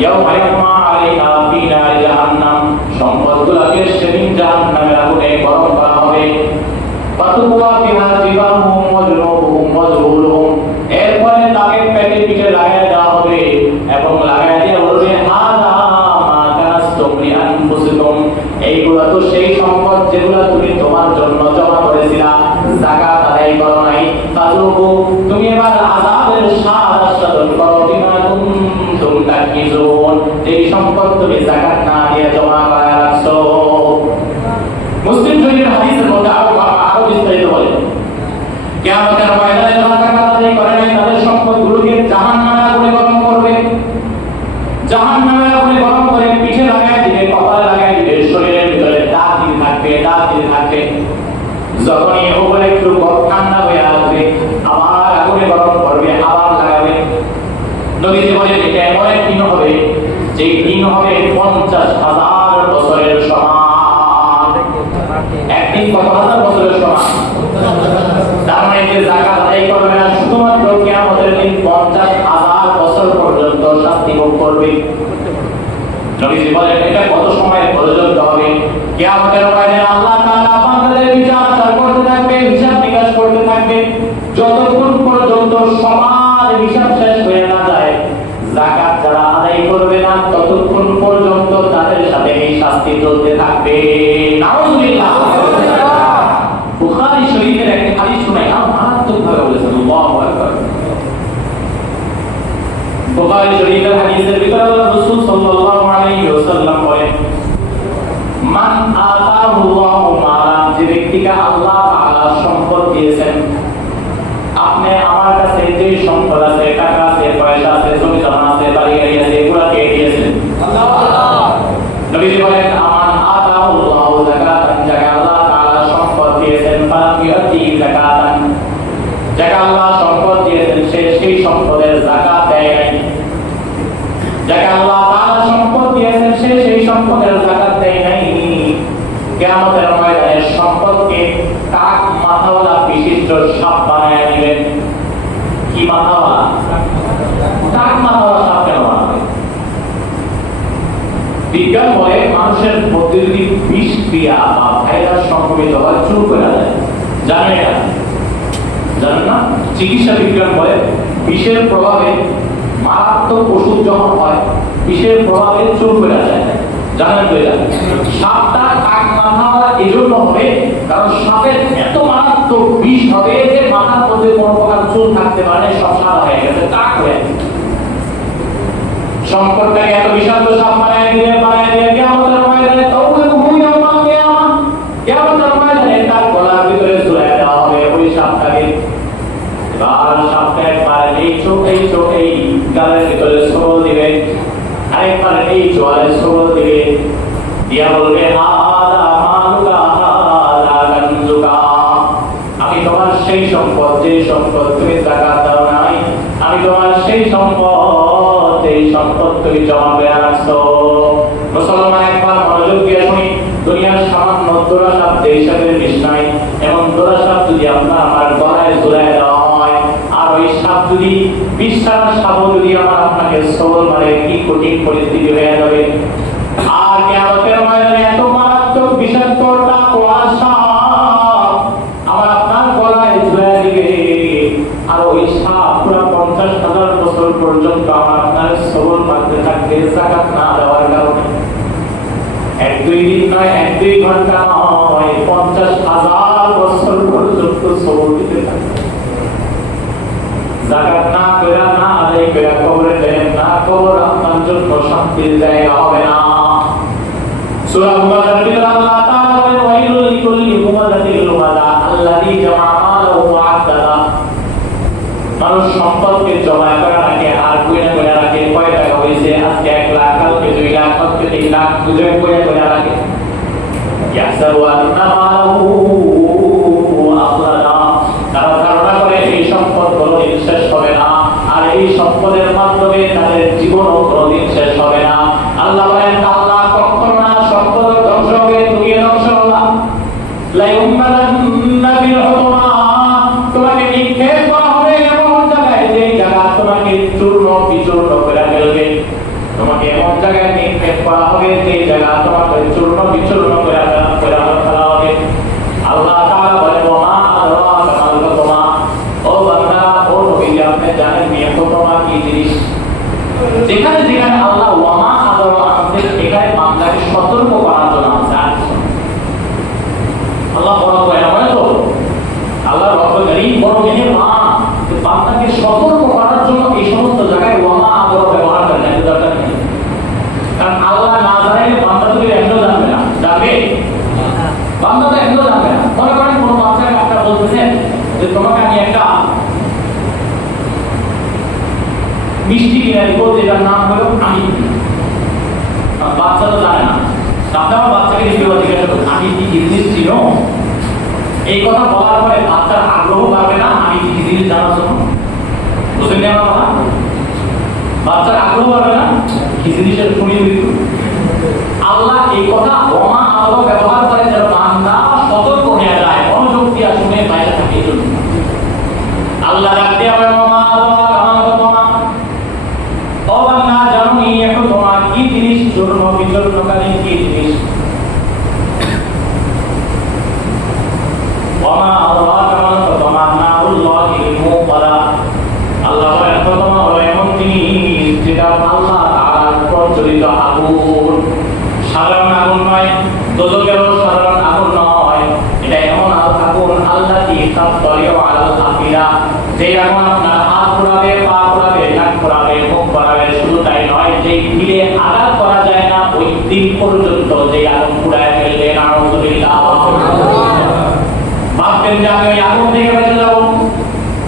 ইয়াউমা ইয়াহমা আলাইহা ফী নারি জাহান্নাম, সম্পদগুলোকে সেদিন জাহান্নামের আগুনে গরম করা হবে। ফাতুওয়া বিহা জিবাহুম ওয়া জুনুবুহুম ওয়া যুহুরুহুম, এরপরে তাকে পেটে পিঠে লাগায় দেওয়া হবে এবং লাগায় দিয়ে বলবে, হাযা মা কানাসতুম লিআনফুসিকুম, এইগুলা তো সেই সম্পদ যেগুলা তুমি তোমার জন্য জমা করেছিলা, যাকাত আদায় করো নাই। ফাযুকু, তুমি এবার আযাবের স্বাদ আস্বাদন করো, বিমা কুনতুম তাকনিজুন, এই সম্পদ তুমি যাকাত না দিয়ে জমা করে রাখছো। মুসলিম শরীফের হাদিসের মধ্যে আরো বিস্তারিত বলে, কিয়ামতের ময়দানে যারা যাকাত আদায় করে নাই তাদের সম্পদগুলোকে জাহান্নামের আগুনে গরম করবে, জাহান্নামের আগুনে গরম করে পিঠে লাগায় দিবে, কপালে লাগায় দিবে, শরীরের ভিতরে দাঁত দিতে থাকবে, দাঁত দিতে থাকবে। যখনই ওপরে একটু ঠান্ডা হয়ে আসবে, আবার আগুনে গরম করবে, আবার লাগাবে। নবীজি বলেন, এটা এমন এক দিন হবে যে দিন হবে 50,000 বছরের সমান। একদিন কত হাজার বছরের সমান? তার মানে যে যাকাত আদায় করবে না, শুধুমাত্র কিয়ামতের দিন 50,000 বছর পর্যন্ত শাস্তি ভোগ করবে। নবীজি বলেন, এটা কত সময় পর্যন্ত হবে? কিয়ামতের ময়দানে আল্লাহ তাআলা বান্দাদের বিচার করতে থাকবে, হিসাব নিকাশ করতে থাকবে, যতক্ষণ পর্যন্ত সমাজ হিসাব শেষ হয়ে না যায়। যাকাত যারা আদায় করবে না, ততক্ষণ পর্যন্ত তাদের সাথে এই শাস্তি চলতে থাকবে। নাউযুবিল্লাহ। বুখারী শরীফের একটি হাদিস শুনাই, মারাত্মকভাবে বলেছেন, আল্লাহু আকবার। বুখারী শরীফের হাদিসের ভিতরে রাসূল সাল্লাল্লাহু আলাইহি ওয়াসাল্লাম বলেন, মান আতাহুল্লাহু মালান, যে ব্যক্তিকে আল্লাহ তাআলা সম্পদ দিয়েছেন, আপনি আমার কাছে যে সম্পদ আছে, টাকা আছে, পয়সা আছে, জমি জমা আছে, বাড়ি গাড়ি আছে, এগুলা কে দিয়েছেন? আল্লাহ। নবীজি বলেন, আমান আতাহুল্লাহু যাকাতান, যাকে আল্লাহ তাআলা সম্পদ দিয়েছেন, ফালাম ইউতি যাকাতান, যাকে আল্লাহ সম্পদ দিয়েছেন সে সেই সম্পদের যাকাত দেয় নাই, যাকে আল্লাহ তাআলা সম্পদ দিয়েছেন সে সেই সম্পদের যাকাত দেয় নাই। কিয়ামতের ময়দানে সম্পদকে টাক মাথাওয়ালা বিশিষ্ট সাপ বানায় দিবেন। কি মাথাওয়ালা? টাক মাথাওয়ালা সাপ কেন বানাবে? বিজ্ঞান বলে, মানুষের মধ্যে যদি বিষ ক্রিয়া বা ভাইরাস সংক্রমিত হয়, চুপ করে যায়। জানেন না? জানেন না? চিকিৎসা বিজ্ঞান বলে, বিষের প্রভাবে মারাত্মক ওষুধ যখন হয়, বিষের প্রভাবে চুপ করে যায়। জানেন তো? এটা সাপটা কাক মাথাওয়ালা এজন্য হবে কারণ সাপের এত মারাত্মক বিষ হবে যে মাথার মধ্যে কোনো প্রকার চুল থাকতে পারে, সব সাদা হয়ে গেছে, কাক হয়ে গেছে। সম্পদটাকে এত বিষাক্ত সাপ বানায় দিয়ে কিয়ামতের ময়দানে কিয়ামতের ময়দানে তার গলার ভিতরে ঝুলায় দেওয়া হবে ওই সাপটাকে। এবার সাপটা একবার এই চোখ এই গালের ভিতরে সবল দিবে, আরেকবার এই জোয়ারে সবল দিবে, দিয়া বলবে, হাদা মালুকা হাদা কানজুকা, আমি তোমার সেই সম্পদ, যে সম্পদ তুমি যাকাত দাও নাই, আমি তোমার সেই সম্পদ, এই সম্পদ তুমি জমা করে রাখছো। মুসলমান একবার মনোযোগ দিয়ে শুনি, দুনিয়ার সামান্য দোরাসাপ দেশের মিশ নাই, এমন দোরাসাপ যদি আপনার আমার গলায় ঝুলায় দেওয়া হয় আর ওই সাপ যদি বিশ্বাস সাপ যদি আমার আপনাকে সবল মারে কি কঠিন পরিস্থিতি হয়ে যাবে। আর কিয়ামতের ময়দানে এত মারাত্মক বিষাক্ত টাকওয়া সাপ আমার আপনার গলায় ঝুলে দিবে, আর ওই সাপ পুরো 50,000 বছর পর্যন্ত আমার আপনার সবল মারতে থাকবে যাকাত না দেওয়ার কারণে। এক দুই দিন নয়, এক দুই ঘন্টা নয়, 50,000 বছর পর্যন্ত সবল দিতে থাকবে। যাকাত না কইরা না আদায় কইরা কবরে দেন না, কবর আপনার জন্য শান্তির জায়গা হবে না। সূরা মুজাদ্দিদ আল্লাহ তাআলা বলেন ওয়াইলুল লিকুল্লি মুমাযাতিল লুমাযা আল্লাযী জামাআ মালাহু ওয়া আদ্দাদা। মানুষ সম্পদকে জমা করে রাখে আর কইরা কইরা রাখে, কয় টাকা হইছে আজকে 1 লাখ, কালকে 2 লাখ, কালকে 3 লাখ, বুঝে কইরা কইরা রাখে। ইয়াহসাবু আন্না মালাহু আখলাদা, তারা ধারণা করে এই সম্পদ কোনদিন শেষ হবে না, আর এই সম্পদের মাধ্যমে তাদের জীবনও কোনদিন শেষ হবে না। আল্লাহ বলেন আল্লাহ কখনো না সম্পদ ধ্বংস হবে, তুমি ধ্বংস হবা। লা ইউমালান্না বিল হুতমা, তোমাকে নিক্ষেপ করা হবে এমন জায়গায় যে জায়গা তোমাকে চূর্ণ বিচূর্ণ করে ফেলবে। তোমাকে এমন জায়গায় নিক্ষেপ করা হবে যে জায়গা তোমাকে চূর্ণ বিচূর্ণ করে ফেলা হবে। আল্লাহ তাআলা বলেন ওয়া মা আদরাকা মাল হুতমা, ও বান্দা ও নবী আপনি জানেন নি হুতমা কি জিনিস? যেখানে যেখানে আল্লাহ ওয়া মা আদরাকা আমাদের এখানে বান্দাকে সতর্ক করার জন্য আছে। আল্লাহ বড় করে নয় তো, আল্লাহ রব্বুল কারীম বড় মেহেরবান, বান্দাকে সতর্ক করার জন্য এই সমস্ত জায়গায় ওয়া মা আদরাকা ব্যবহার করেন, এত দরকার নেই। কারণ আল্লাহ না জানাইলে বান্দা তো একদম জানবে না, জানবে বান্দা তো একদম জানবে না। মনে করেন কোন বাচ্চাকে আপনারা বলতেছেন যে তোমাকে আমি একটা মিষ্টি কিনে দিব, যেটার নাম হলো আমি, বাচ্চা তো জানে না। আপনি আমার বাচ্চাকে জিজ্ঞাসা করুন আমি কি জিনিস ছিল, এই কথা বলার পরে বাচ্চার আগ্রহ বাড়বে না আমি কি জিনিস জানার জন্য? বুঝলেন আমার কথা? বাচ্চার আগ্রহ বাড়বে না কি জিনিসের শুনিয়ে দিত। আল্লাহ এই কথা ওমা আল্লাহ ব্যবহার করে যেন বান্দা সতর্ক হয়ে যায়, মনোযোগ দিয়ে শুনে বাইরে থাকে। এই জন্য আল্লাহ রাখতে হবে ওমা আল্লাহ কামাল তোমা, ও বান্দা জানো নি এখন তোমার কি জিনিস জন্ম বিচরণকারী কি জিনিস। ওমা আল্লাহ কামাল তোমা নাউল্লাহিল মুকালা, আল্লাহ বলেন তোমা হলো এমন জিনিস যেটা আল্লাহ তাআলার প্রজ্বলিত আগুন, সাধারণ আগুন নয়, দোজখেরও সাধারণ আগুন নয়, এটা এমন আগুন আল্লাযী তাতলিউ আলাল আফিদা, যে আগুন আপনার হাত পোড়াবে, পা পোড়াবে, নাক পোড়াবে, মুখ পোড়াবে। শুধু তাই নয়, যে দিলে আঘাত করা যায় না ওই দিন পর্যন্ত যে আগুন পুড়ায় ফেলবে। নাউযুবিল্লাহ। ভাববেন যে আমি ওই আগুন থেকে বেঁচে যাবো,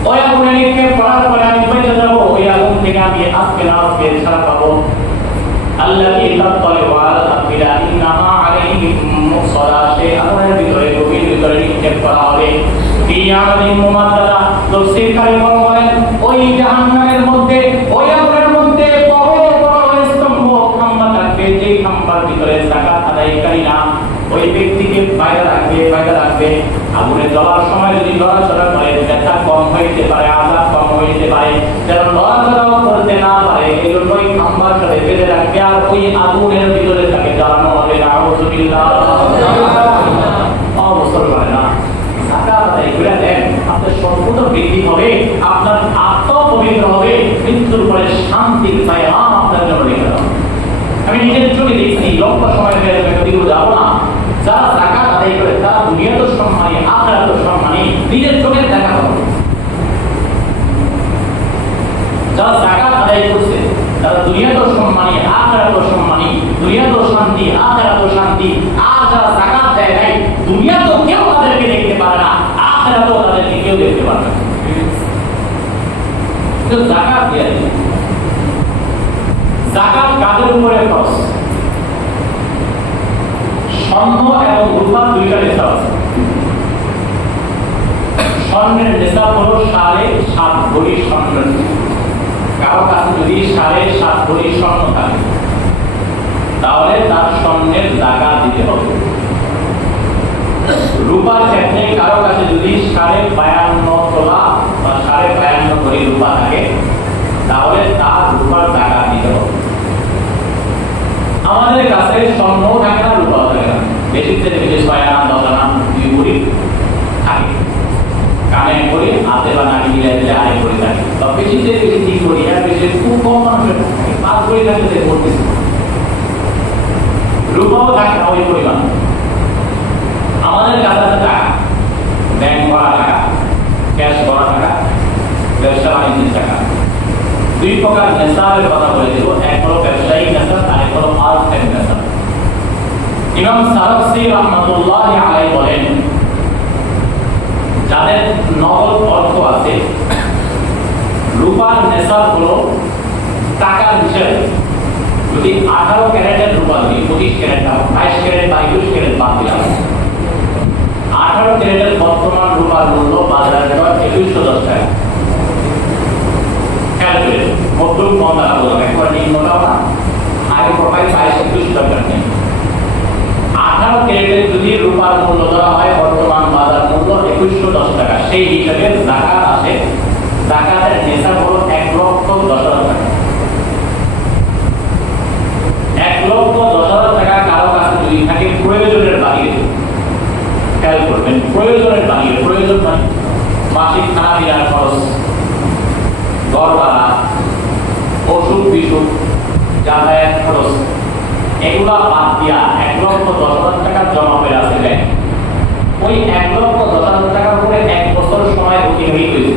ওই আগুনে নিক্ষেপ করার পরে আমি বেঁচে যাবো, ওই আগুন থেকে আমি আজকে না আজকে ছাড়া পাবো। আল্লাযী তাতলিউ আলাল আফিদা ইন্নাহা আলাইহিম মুসআলা, সে আগুনের ভিতরে গভীর ভিতরে নিক্ষেপ করা হবে। ফি আমিন মুমাদ্দাদা, তাফসীরকারী বলেন ওই জাহান্নামের মধ্যে, ওই আগুনের মধ্যে বড় বড় স্তম্ভ খাম্বা থাকবে, যে খাম্বার ভিতরে যাকাত আদায়কারীরা ওই ব্যক্তিকে বাইরে রাখবে। আগুনে জ্বলার সময় যদি নড়াচড়া করে ব্যথা কম হইতে পারে, আঘাত কম হইতে পারে, যেন নড়াচড়াও করতে না পারে এই জন্যই খাম্বার সাথে বেঁধে রাখবে, আর ওই আগুনের ভিতরে তাকে জ্বালানো হবে। নাউযুবিল্লাহ। অবসর করে না যাকাত আদায় করে দেন, আপনার সম্পদ বৃদ্ধি হবে, আপনার আত্মা পবিত্র হবে, মৃত্যুর পরে শান্তির পায়গাম আপনার জন্য রেখে দেওয়া। আমি নিজের চোখে দেখছি, লক্ষ সময় হয়ে যাবে, ওদিকেও যাবো না। যারা যাকাত আদায় করে তারা দুনিয়াতেও সম্মানী, আখিরাতেও সম্মানী, নিজের চোখে দেখা হবে। যারা যাকাত আদায় করছে তারা দুনিয়াতেও সম্মানী, আখিরাতেও সম্মানী, দুনিয়াতেও শান্তি, আখিরাতেও শান্তি। আর যারা যাকাত দেয় নাই, দুনিয়াতেও কেউ তাদেরকে দেখতে পারে না, আখিরাতেও তাদেরকে কেউ দেখতে পারে না। তো যাকাত দিয়ে দিন। যাকাত কাদের উপরে খরচ? স্বর্ণ এবং রূপা দুইটা নিসাব আছে। স্বর্ণের নিসাব হলো 7.5 ভরি স্বর্ণ। কারো কাছে যদি 7.5 ভরি স্বর্ণ থাকে তাহলে তার স্বর্ণের যাকাত দিতে হবে। রূপার ক্ষেত্রে কারো কাছে যদি 52.5 তোলা বা 52.5 ভরি বেশিতে বেশি 6 আনা 10 আনা 2 ভরি থাকে, কানে ভরি হাতে বা নাড়ি মিলাই দিলে আড়াই ভরি থাকে, বা বেশিতে বেশি 3 ভরি, আর বেশি খুব কম মানুষের থাকে 5 ভরি থাকলে যে ভর্তি। রূপাও থাকে ওই পরিমাণ। আমাদের কাছে টাকা, ব্যাংক ভরা টাকা, ক্যাশ ভরা টাকা, ব্যবসা বাণিজ্যের টাকা, দুই প্রকার নেশাবের কথা বলে দেব। এক হলো ব্যবসায়িক নেশা, আর এক হলো আর্থিক নেশা। ইমাম সারাফসি রাহমাতুল্লাহি আলাইহি বলেন, যাদের নগদ অর্থ আছে, রূপার নেশা হলো টাকার হিসেবে যদি 18 ক্যারেটের রূপা দিই, 25 ক্যারেট না, 22 ক্যারেট বা 21 ক্যারেট বাদ দিলাম, 18 ক্যারেটের বর্তমান রূপার মূল্য বাজারে 2110 টাকা। ক্যালকুলেট মধ্যম কম টাকা বললাম, একবার নিম্নটাও না, হাই প্রোফাইল 22-21 টাকা নেই। 18 ক্যারেটের যদি রূপার মূল্য ধরা হয় বর্তমান বাজার মূল্য 2110 টাকা, সেই হিসাবে যাকাত আসে। যাকাতের নিসাব হলো 1,10,000 টাকা। 1,10,000 টাকা কারো কাছে যদি থাকে প্রয়োজনের বাইরে, খেয়াল করবেন, প্রয়োজনের বাইরে, প্রয়োজন মানে মাসিক খানা পিনার খরচ, ঘর ভাড়া, ওষুধ বিসুখ, যাতায়াত খরচ, এগুলা বাদ দিয়া 1,10,000 টাকা জমা হয়ে আছে ব্যাংক। ওই 1,10,000 টাকার উপরে 1 বছর সময় অতিবাহিত হয়েছে।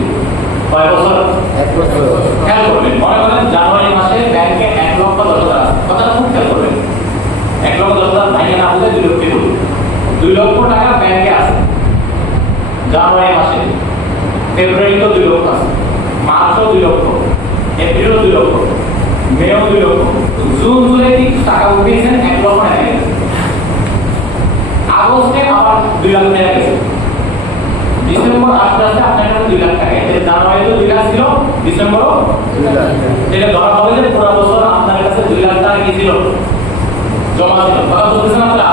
কয় বছর? 1 বছর। খেয়াল করবেন, মনে করেন জানুয়ারি মাসে ব্যাংকে 1,10,000 কথা খুব খেয়াল করবেন। 1,10,000 ভাইয়া না বলে 2 লক্ষ বলুন, 2 লক্ষ টাকা ব্যাংকে আছে জানুয়ারি মাসে। ফেব্রুয়ারি তো 2 লক্ষ আছে, মার্চও 2 লক্ষ, এপ্রিলও 2 লক্ষ, মেও 2 লক্ষ, জুন জুলাই টাকা উঠিয়েছেন 1 লক্ষ টাকা গেছে। আগস্টে আবার 2 লাখ টাকা গেছে। ডিসেম্বর আস্তে আস্তে আপনার 2 লাখ টাকা, জানুয়ারি তো 2 লাখ ছিল, ডিসেম্বরও 2 লাখ। এটা ধরা হবে যে পুরো বছর আপনার কাছে 2 লাখ টাকা কি ছিল, জমা ছিল। কথা বলতেছেন আপনারা?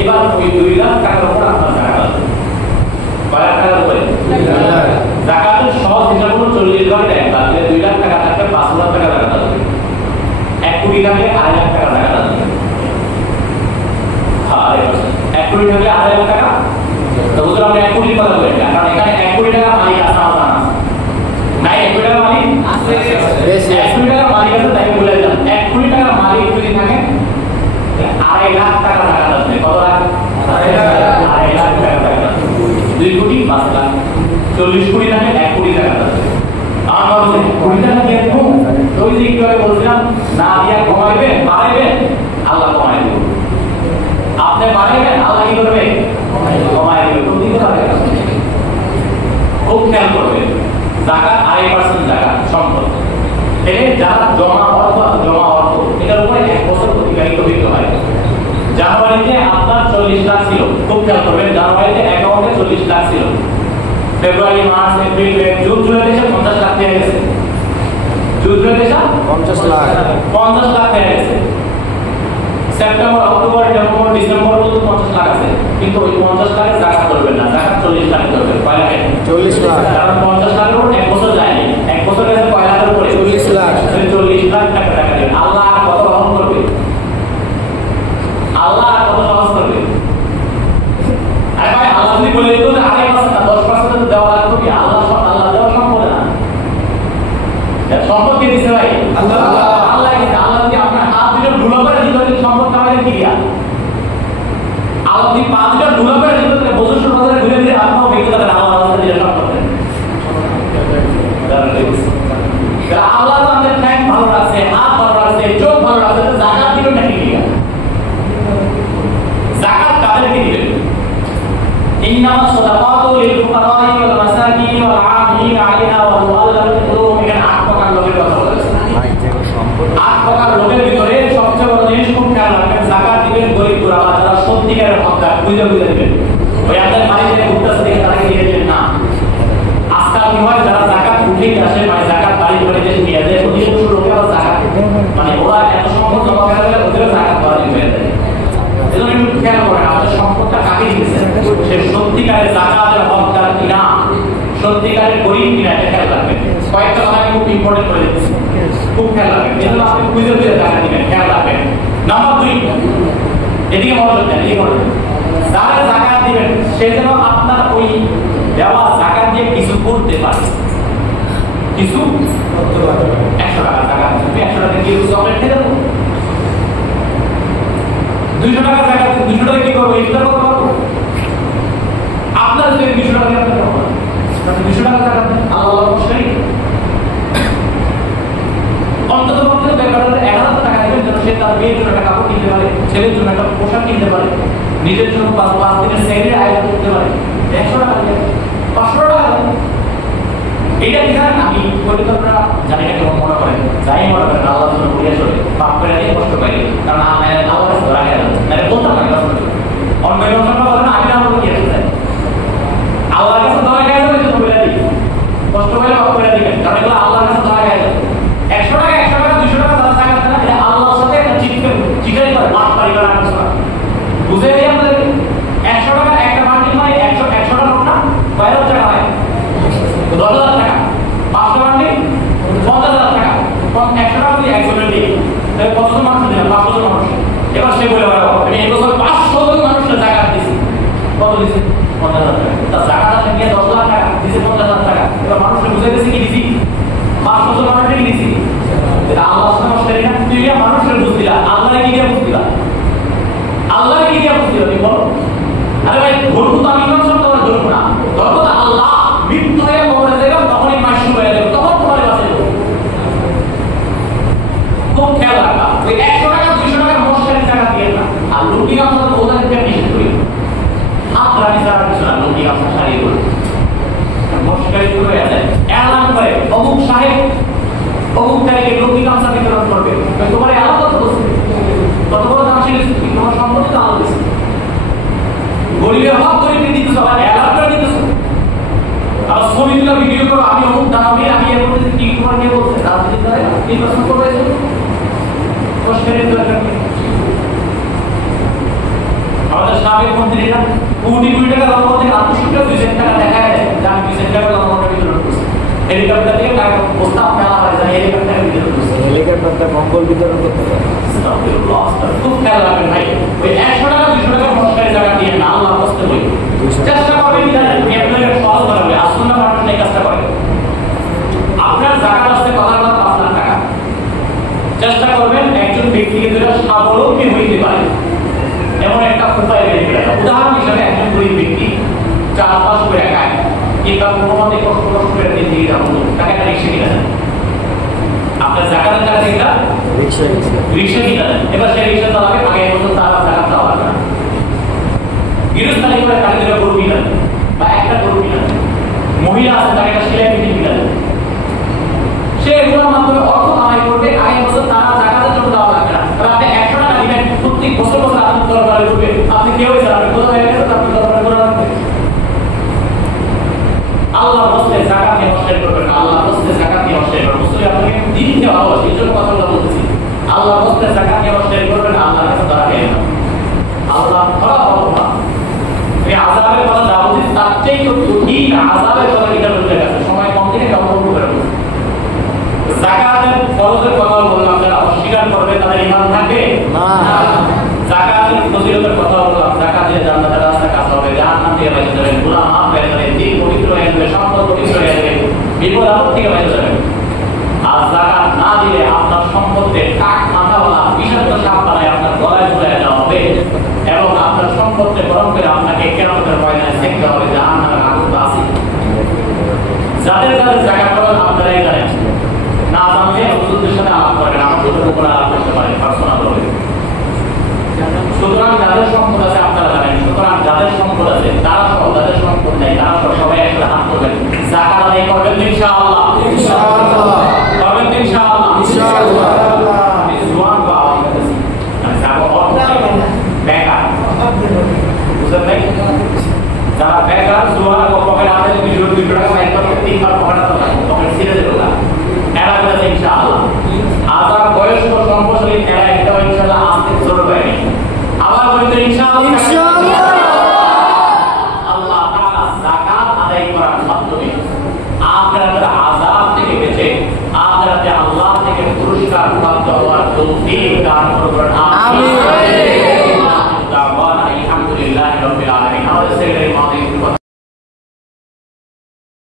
এবার ওই 2 লাখ টাকার উপর আপনার টাকা আছে। কয় লাখ টাকার উপরে? 2 লাখ। যাকাতের সহজ হিসাব হলো 40 ভাগ টাকা, তাহলে 2 লাখ টাকা থাকলে 5 লাখ টাকা জাকাত আসবে। 1 কোটি থাকলে 2.5 লাখ টাকা জাকাত আসবে। হ্যাঁ, 1 কোটি থাকলে 2.5 লাখ টাকা। তো বুঝলাম আমরা 1 কোটি কথা বলি না, কারণ এখানে 1 কোটি টাকা মালিক আছে আমাদের না। নাই 1 কোটি টাকা মালিক আছে, 1 কোটি টাকা মালিক আছে, তাই বলে দিলাম 1 কোটি টাকা মালিক যদি থাকে 2.5 লাখ টাকা জাকাত আসবে। কত লাখ? 2.5 লাখ টাকা জাকাত আসবে। 2 কোটি 5 লাখ, 40 কোটি থাকে 1 কোটি টাকা আসবে। আমার বলতে 20 টাকা দিয়ে দেবো, ওই যে একটু আগে বলছিলাম না দিয়া কমাইবেন, বাড়াইবেন, আল্লাহ কমাই দেবে। আপনি বাড়াইবেন, আল্লাহ কি করবে? কমাই দেবে। কোন দিকে পারবে? খুব খেয়াল করবেন, জাকাত 2.5% জাকাত সম্পদ। এর যারা জমা অর্থ এটার উপরে 1 বছর অতিবাহিত হইতে হয়। জানুয়ারিতে আপনার 40 লাখ ছিল, খুব খেয়াল করবেন, জানুয়ারিতে অ্যাকাউন্টে 40 লাখ ছিল। ফেব্রুয়ারি, মার্চ, এপ্রিল, মে, জুন, জুলাই দেশে 50 লাখ হয়ে গেছে। জুন, জুলাই দেশে 50 লাখ হয়ে গেছে। সেপ্টেম্বর, অক্টোবর, নভেম্বর, ডিসেম্বর পর্যন্ত 50 লাখ আছে, কিন্তু ওই 50 লাখের জাকাত করবেন না, জাকাত 40 লাখ করবেন। কয় লাখে? 40 লাখ। কারণ 50 লাখের উপর 1 বছর যায়নি, 1 বছর গেছে কয় লাখের উপরে? 40 লাখ। 40 লাখ টাকা টাকা দেবেন। আল্লাহ কত রহম করবে, আল্লাহ কত সহজ করবে। আরে ভাই, আল্লাহ যদি বলে দিত যে 2.5% না 10% দেওয়া লাগবে, কি আল্লাহ দেওয়া সম্ভব না। সম্পদ কে দিছে ভাই? আল্লাহ। আল্লাহ দিছে। আল্লাহ যদি আপনার হাত দুটো ঢুলা করে দিত, সম্পদ কামাইলেন কি দিয়া? আল্লাহ যদি পা দুটো ঢুলা করে দিত, তাহলে বছর বাজারে ঘুরে ঘুরে আপনাও বেঁকে যাবেন, আল্লাহ দিয়ে সম্পদ দেন। আল্লাহ তো আমাদের ঠ্যাং ভালো রাখছে, হাত ভালো রাখছে, চোখ ভালো রাখছে, তো জাকাত দিল নাকি দিয়া? জাকাত কাদেরকে দিবেন? ইন্নামাস সাদাকাতু লিল ফুকারাই ওয়াল মাসাকিন ওয়াল আমিলিন আলাইহা ওয়াল মুআল্লাফাতি কুলুবুহুম। এখানে 8 প্রকার লোকের কথা বলেছে। 8 প্রকার লোকের ভিতরে সবচেয়ে বড় জিনিস খুব খেয়াল রাখবেন, জাকাত দিবেন গরিব গুরাবা, যারা সত্যিকারের হকদার, বুঝে দিবেন। ওই আপনাদের বাড়িতে ঘুরতেছে দেখে তারা দিয়ে দিবেন না। আজকাল কি হয়, যারা জাকাত উঠিয়ে আসে, মানে জাকাত বাড়িতে নিয়ে যায়, অধিকাংশ লোকেরা জাকাত মানে ওরা এত সম্পদ জমা করে ফেলে, ওদের জাকাত বাড়ি হয়ে যায়। এজন্য একটু খেয়াল করেন আপনার সম্পদটা কাকে দিয়েছেন, সে সত্যিকারের জাকাতের হকদার কিনা, সত্যিকারের গরিব কিনা, এটা খেয়াল রাখবেন। কয়েকটা কথা আমি খুব ইম্পর্টেন্ট করে দিচ্ছি, খুব খেয়াল রাখবেন। এজন্য আপনি খুঁজে খুঁজে জাকাত দিবেন, খেয়াল রাখবেন। নাম্বার 2, এদিকে মনোযোগ দেন, এদিকে মনোযোগ। যারা যাকাত দিবেন সে যেন আপনার ওই দেওয়া যাকাত দিয়ে কিছু করতে পারে, কিছু করতে পারে। 100 টাকা যাকাত, 100 টাকা দিয়ে চকলেট খেয়ে দেবো, 200 টাকা যাকাত, 200 টাকা কি করবো? ইফতার করতে পারবো। আপনার যদি 200 টাকা দিয়ে আপনার 200 টাকা যাকাত দেন, আল্লাহ অবশ্যই অন্তত পক্ষে ব্যাপারে 1000 টাকা দেবেন যেন সে তার মেয়ের জন্য একটা কাপড় কিনতে পারে, ছেলের জন্য একটা পোশাক কিনতে পারে, নিজের জন্য 5 দিনের স্যালারি আয়োজন করতে পারে। 100 টাকা দেবেন, 500 টাকা দেবেন। এটা কি জানেন? আমি পরিকল্পনা জানি না কেমন মনে করেন, যাই মনে করেন আল্লাহ জন্য বলিয়া চলে, পাপ করে দিয়ে কষ্ট পাই, কারণ আল্লাহ কাছে ধরা গেল না, বলতাম না অন্য কথা বলেন, আমি না বলে কি আছে আল্লাহর কাছে ধরা গেল এই জন্য বলে দিই, কষ্ট পাইলে পাপ করে দিবেন, কারণ এগুলো আল্লাহর কাছে ধরা গেল। 100 টাকা 200 টাকা তারা টাকা দেন, এটা আল্লাহর সাথে একটা চিটাই করে, মাপ পারি করে আনছে না, বুঝে দিই আপনাদের। 100 টাকা একটা বান্ডিল হয়, 100 টাকা নোট না, 12 টাকা হয়, 10,000 টাকা, 5টা বান্ডিল 50,000 টাকা, 100 টাকা দিয়ে একজনের দিই, তাহলে কতজন মানুষ দিলাম? 500 জন মানুষ। এবার সে বলে বেড়াবো আমি এই বছর 500 জন মানুষের জাকাত দিছি, কত দিছি? 50,000 টাকা। তার জাকাত আসলে গিয়ে 10 লাখ টাকা দিছে, 50,000 টাকা। এবার মানুষকে বুঝে গেছে কি দিছি? 500 জন মানুষকে কি দিছি? এটা আল্লাহর সাথে নষ্ট করি না, তুই মানুষের বুঝ দিলা, আল্লাহরে কি দিয়ে বুঝ দিলা? আল্লাহরে কি দিয়ে বুঝ দিলা? তুমি বলো। আরে ভাই ধরবো তো আমি ইমান শব্দ ধরবো না, ধরবো তো আল্লাহ। মৃত্যু হয়ে মরে যাবে তখনই মাস শুরু হয়ে যাবে, তখন তোমার বাঁচে যাবে। খুব খেয়াল রাখা, ওই 100 টাকা 200 টাকার মশারি টাকা দিয়ে না। আর লুকি গামছা তো ওদেরকে নিষেধ করি, হাত রাখি ছাড়া কিছু না, লুকি গামছা সারিয়ে করি মশারি শুরু হয়ে যায়, এলান করে অমুক সাহেব অমুক তারিখে লুকি গামছা বিতরণ করবে, তোমার এলান কত বলছে, কত বড় দাম শিখেছে, তোমার সম্পত্তি তো আলো দিচ্ছে, গরিবের হক গরিবকে দিতেছ, আবার এলান করে দিতেছ। আবার ছবি তুলে ভিডিও করো, আমি অমুক দামি, আমি এর মধ্যে কি তোমার নিয়ে বলছে রাজনীতি করে নির্বাচন করবে, আমাদের সাবেক মন্ত্রীরা কোটি কোটি টাকা জমা করতে আত্মশুদ্ধ 200 টাকা দেখা যায় যে আমি 200 টাকা জমা করে বিতরণ করছি, হেলিকপ্টার থেকে টাকা প্রস্তাব নেওয়া হয় যে হেলিকপ্টার বিতরণ করছি, হেলিকপ্টারটা কম্বল বিতরণ করতে পারে। খুব খেয়াল রাখবেন ভাই, ওই 100 টাকা 200 টাকা মশকারি টাকা দিয়ে না, আল্লাহ কষ্ট বলি চেষ্টা করবেন আপনাদের সহজ করাবে, আসুন না পারবেন এই কাজটা করেন। আপনার জাকাত আসতে কথা কথা 5 লাখ টাকা, চেষ্টা করবেন একজন ব্যক্তিকে যেটা স্বাবলম্বী হইতে পারে এমন একটা উপায় বের করে। উদাহরণ হিসেবে একজন গরিব ব্যক্তি 4-5 করে খায়, কিংবা কোনো মতে কষ্ট করে দিতে যাবো, তাকে একটা রিক্সা কিনে দেন, আপনার জাকাতের টাকা থেকে রিক্সা কিনে দেন। এবার সেই রিক্সা চালাবে, আগে বছর তার জাকাত দেওয়া লাগবে না, গৃহস্থালী করে তাকে যেটা গরু কিনে দেন বা একটা গরু কিনে দেন, মহিলা আছে তাকে একটা সেলাই মেশিন কিনে দেন, সে এগুলোর মাধ্যমে অর্থ কামাই করবে, আগে বছর তারা জাকাতের জন্য দেওয়া লাগবে না। আপনি 100 টাকা দিবেন, প্রত্যেক বছর বছর আপনার দরবারে ঢুকবে, আপনি কেউ আপনি কোথাও আপনি দরবারে করে রাখবেন। আল্লাহ বসলে জাকাত নিয়ে নষ্ট করবেন না, আল্লাহ বসলে জাকাত নিয়ে নষ্ট করবেন। মুসলিম আপনাকে দিনকে ভালোবাসি, এই জন্য কথাগুলো বলতেছি। আল্লাহ বসলে জাকাত নিয়ে নষ্ট করবেন না, আল্লাহর কাছে ধরা খেয়ে না, আল্লাহ ধরা হবো না। এই আযাবের কথা যা বলছি তার চেয়ে তো কঠিন আযাবের কথা এটা বলতে গেছে, সময় কম দিনে কেমন করে বলবো। যাকাতের ফরজের কথা বললাম, যারা অস্বীকার করবে তাদের ঈমান থাকবে না। যাকাতের ফজিলতের কথা বললাম, যাকাত দিয়ে জান্নাতের রাস্তা কাটা হবে, জাহান্নাম থেকে বেঁচে যাবেন, গুনাহ মাফ হয়ে যাবে, দিন পবিত্র হয়ে যাবে, সম্পদ পবিত্র হয়ে যাবে, বিপদ আপদ থেকে বেঁচে যাবেন। আর যাকাত না দিলে আপনার সম্পদের টাক মাথাওয়ালা বিষাক্ত সাপ বানায় আপনার গলায় ঝুলায় দেওয়া হবে এবং আপনার সম্পদকে গরম করে আপনাকে কিয়ামতের ময়দানে দেখতে হবে, জাহান্নামের আগুন আছে। যাদের যাদের যাকাত করেন আপনারাই জানেন, না জানলে হুজুরদের সাথে আলাপ করেন, আমাদের উপর আলাপ করতে পারেন পার্সোনাল ভাবে। সুতরাং যাদের সম্পদ আছে আপনারা জানেন, সুতরাং যাদের সম্পদ আছে তারা সহ, যাদের সম্পদ নেই তারা সহ সবাই একসাথে হাত করবেন, যাকাত আদায় করবেন ইনশাআল্লাহ, ইনশাআল্লাহ করবেন ইনশাআল্লাহ, ইনশাআল্লাহ। এই জোয়ান বা মানে যারা বেকার, বুঝলেন ভাই, যারা বেকার জোয়ান পকেটে আছে 200 টাকা বাইক করে 3 বার পকেটে পকেট ছিঁড়ে দেবে না, এরা বলে ইনশাআল্লাহ। আজার বয়স্ক সম্পদশালী এরা একটা ইনশাআল্লাহ আসতে শুরু করে, আবার বলতে ইনশাআল্লাহ, ইনশাআল্লাহ। আল্লাহ তাআলা যাকাত আদায় করার মাধ্যমে আখিরাতের আযাব থেকে বেঁচে আখিরাতে আল্লাহ থেকে পুরস্কার প্রাপ্ত হওয়ার তৌফিক দান করুন, আমিন।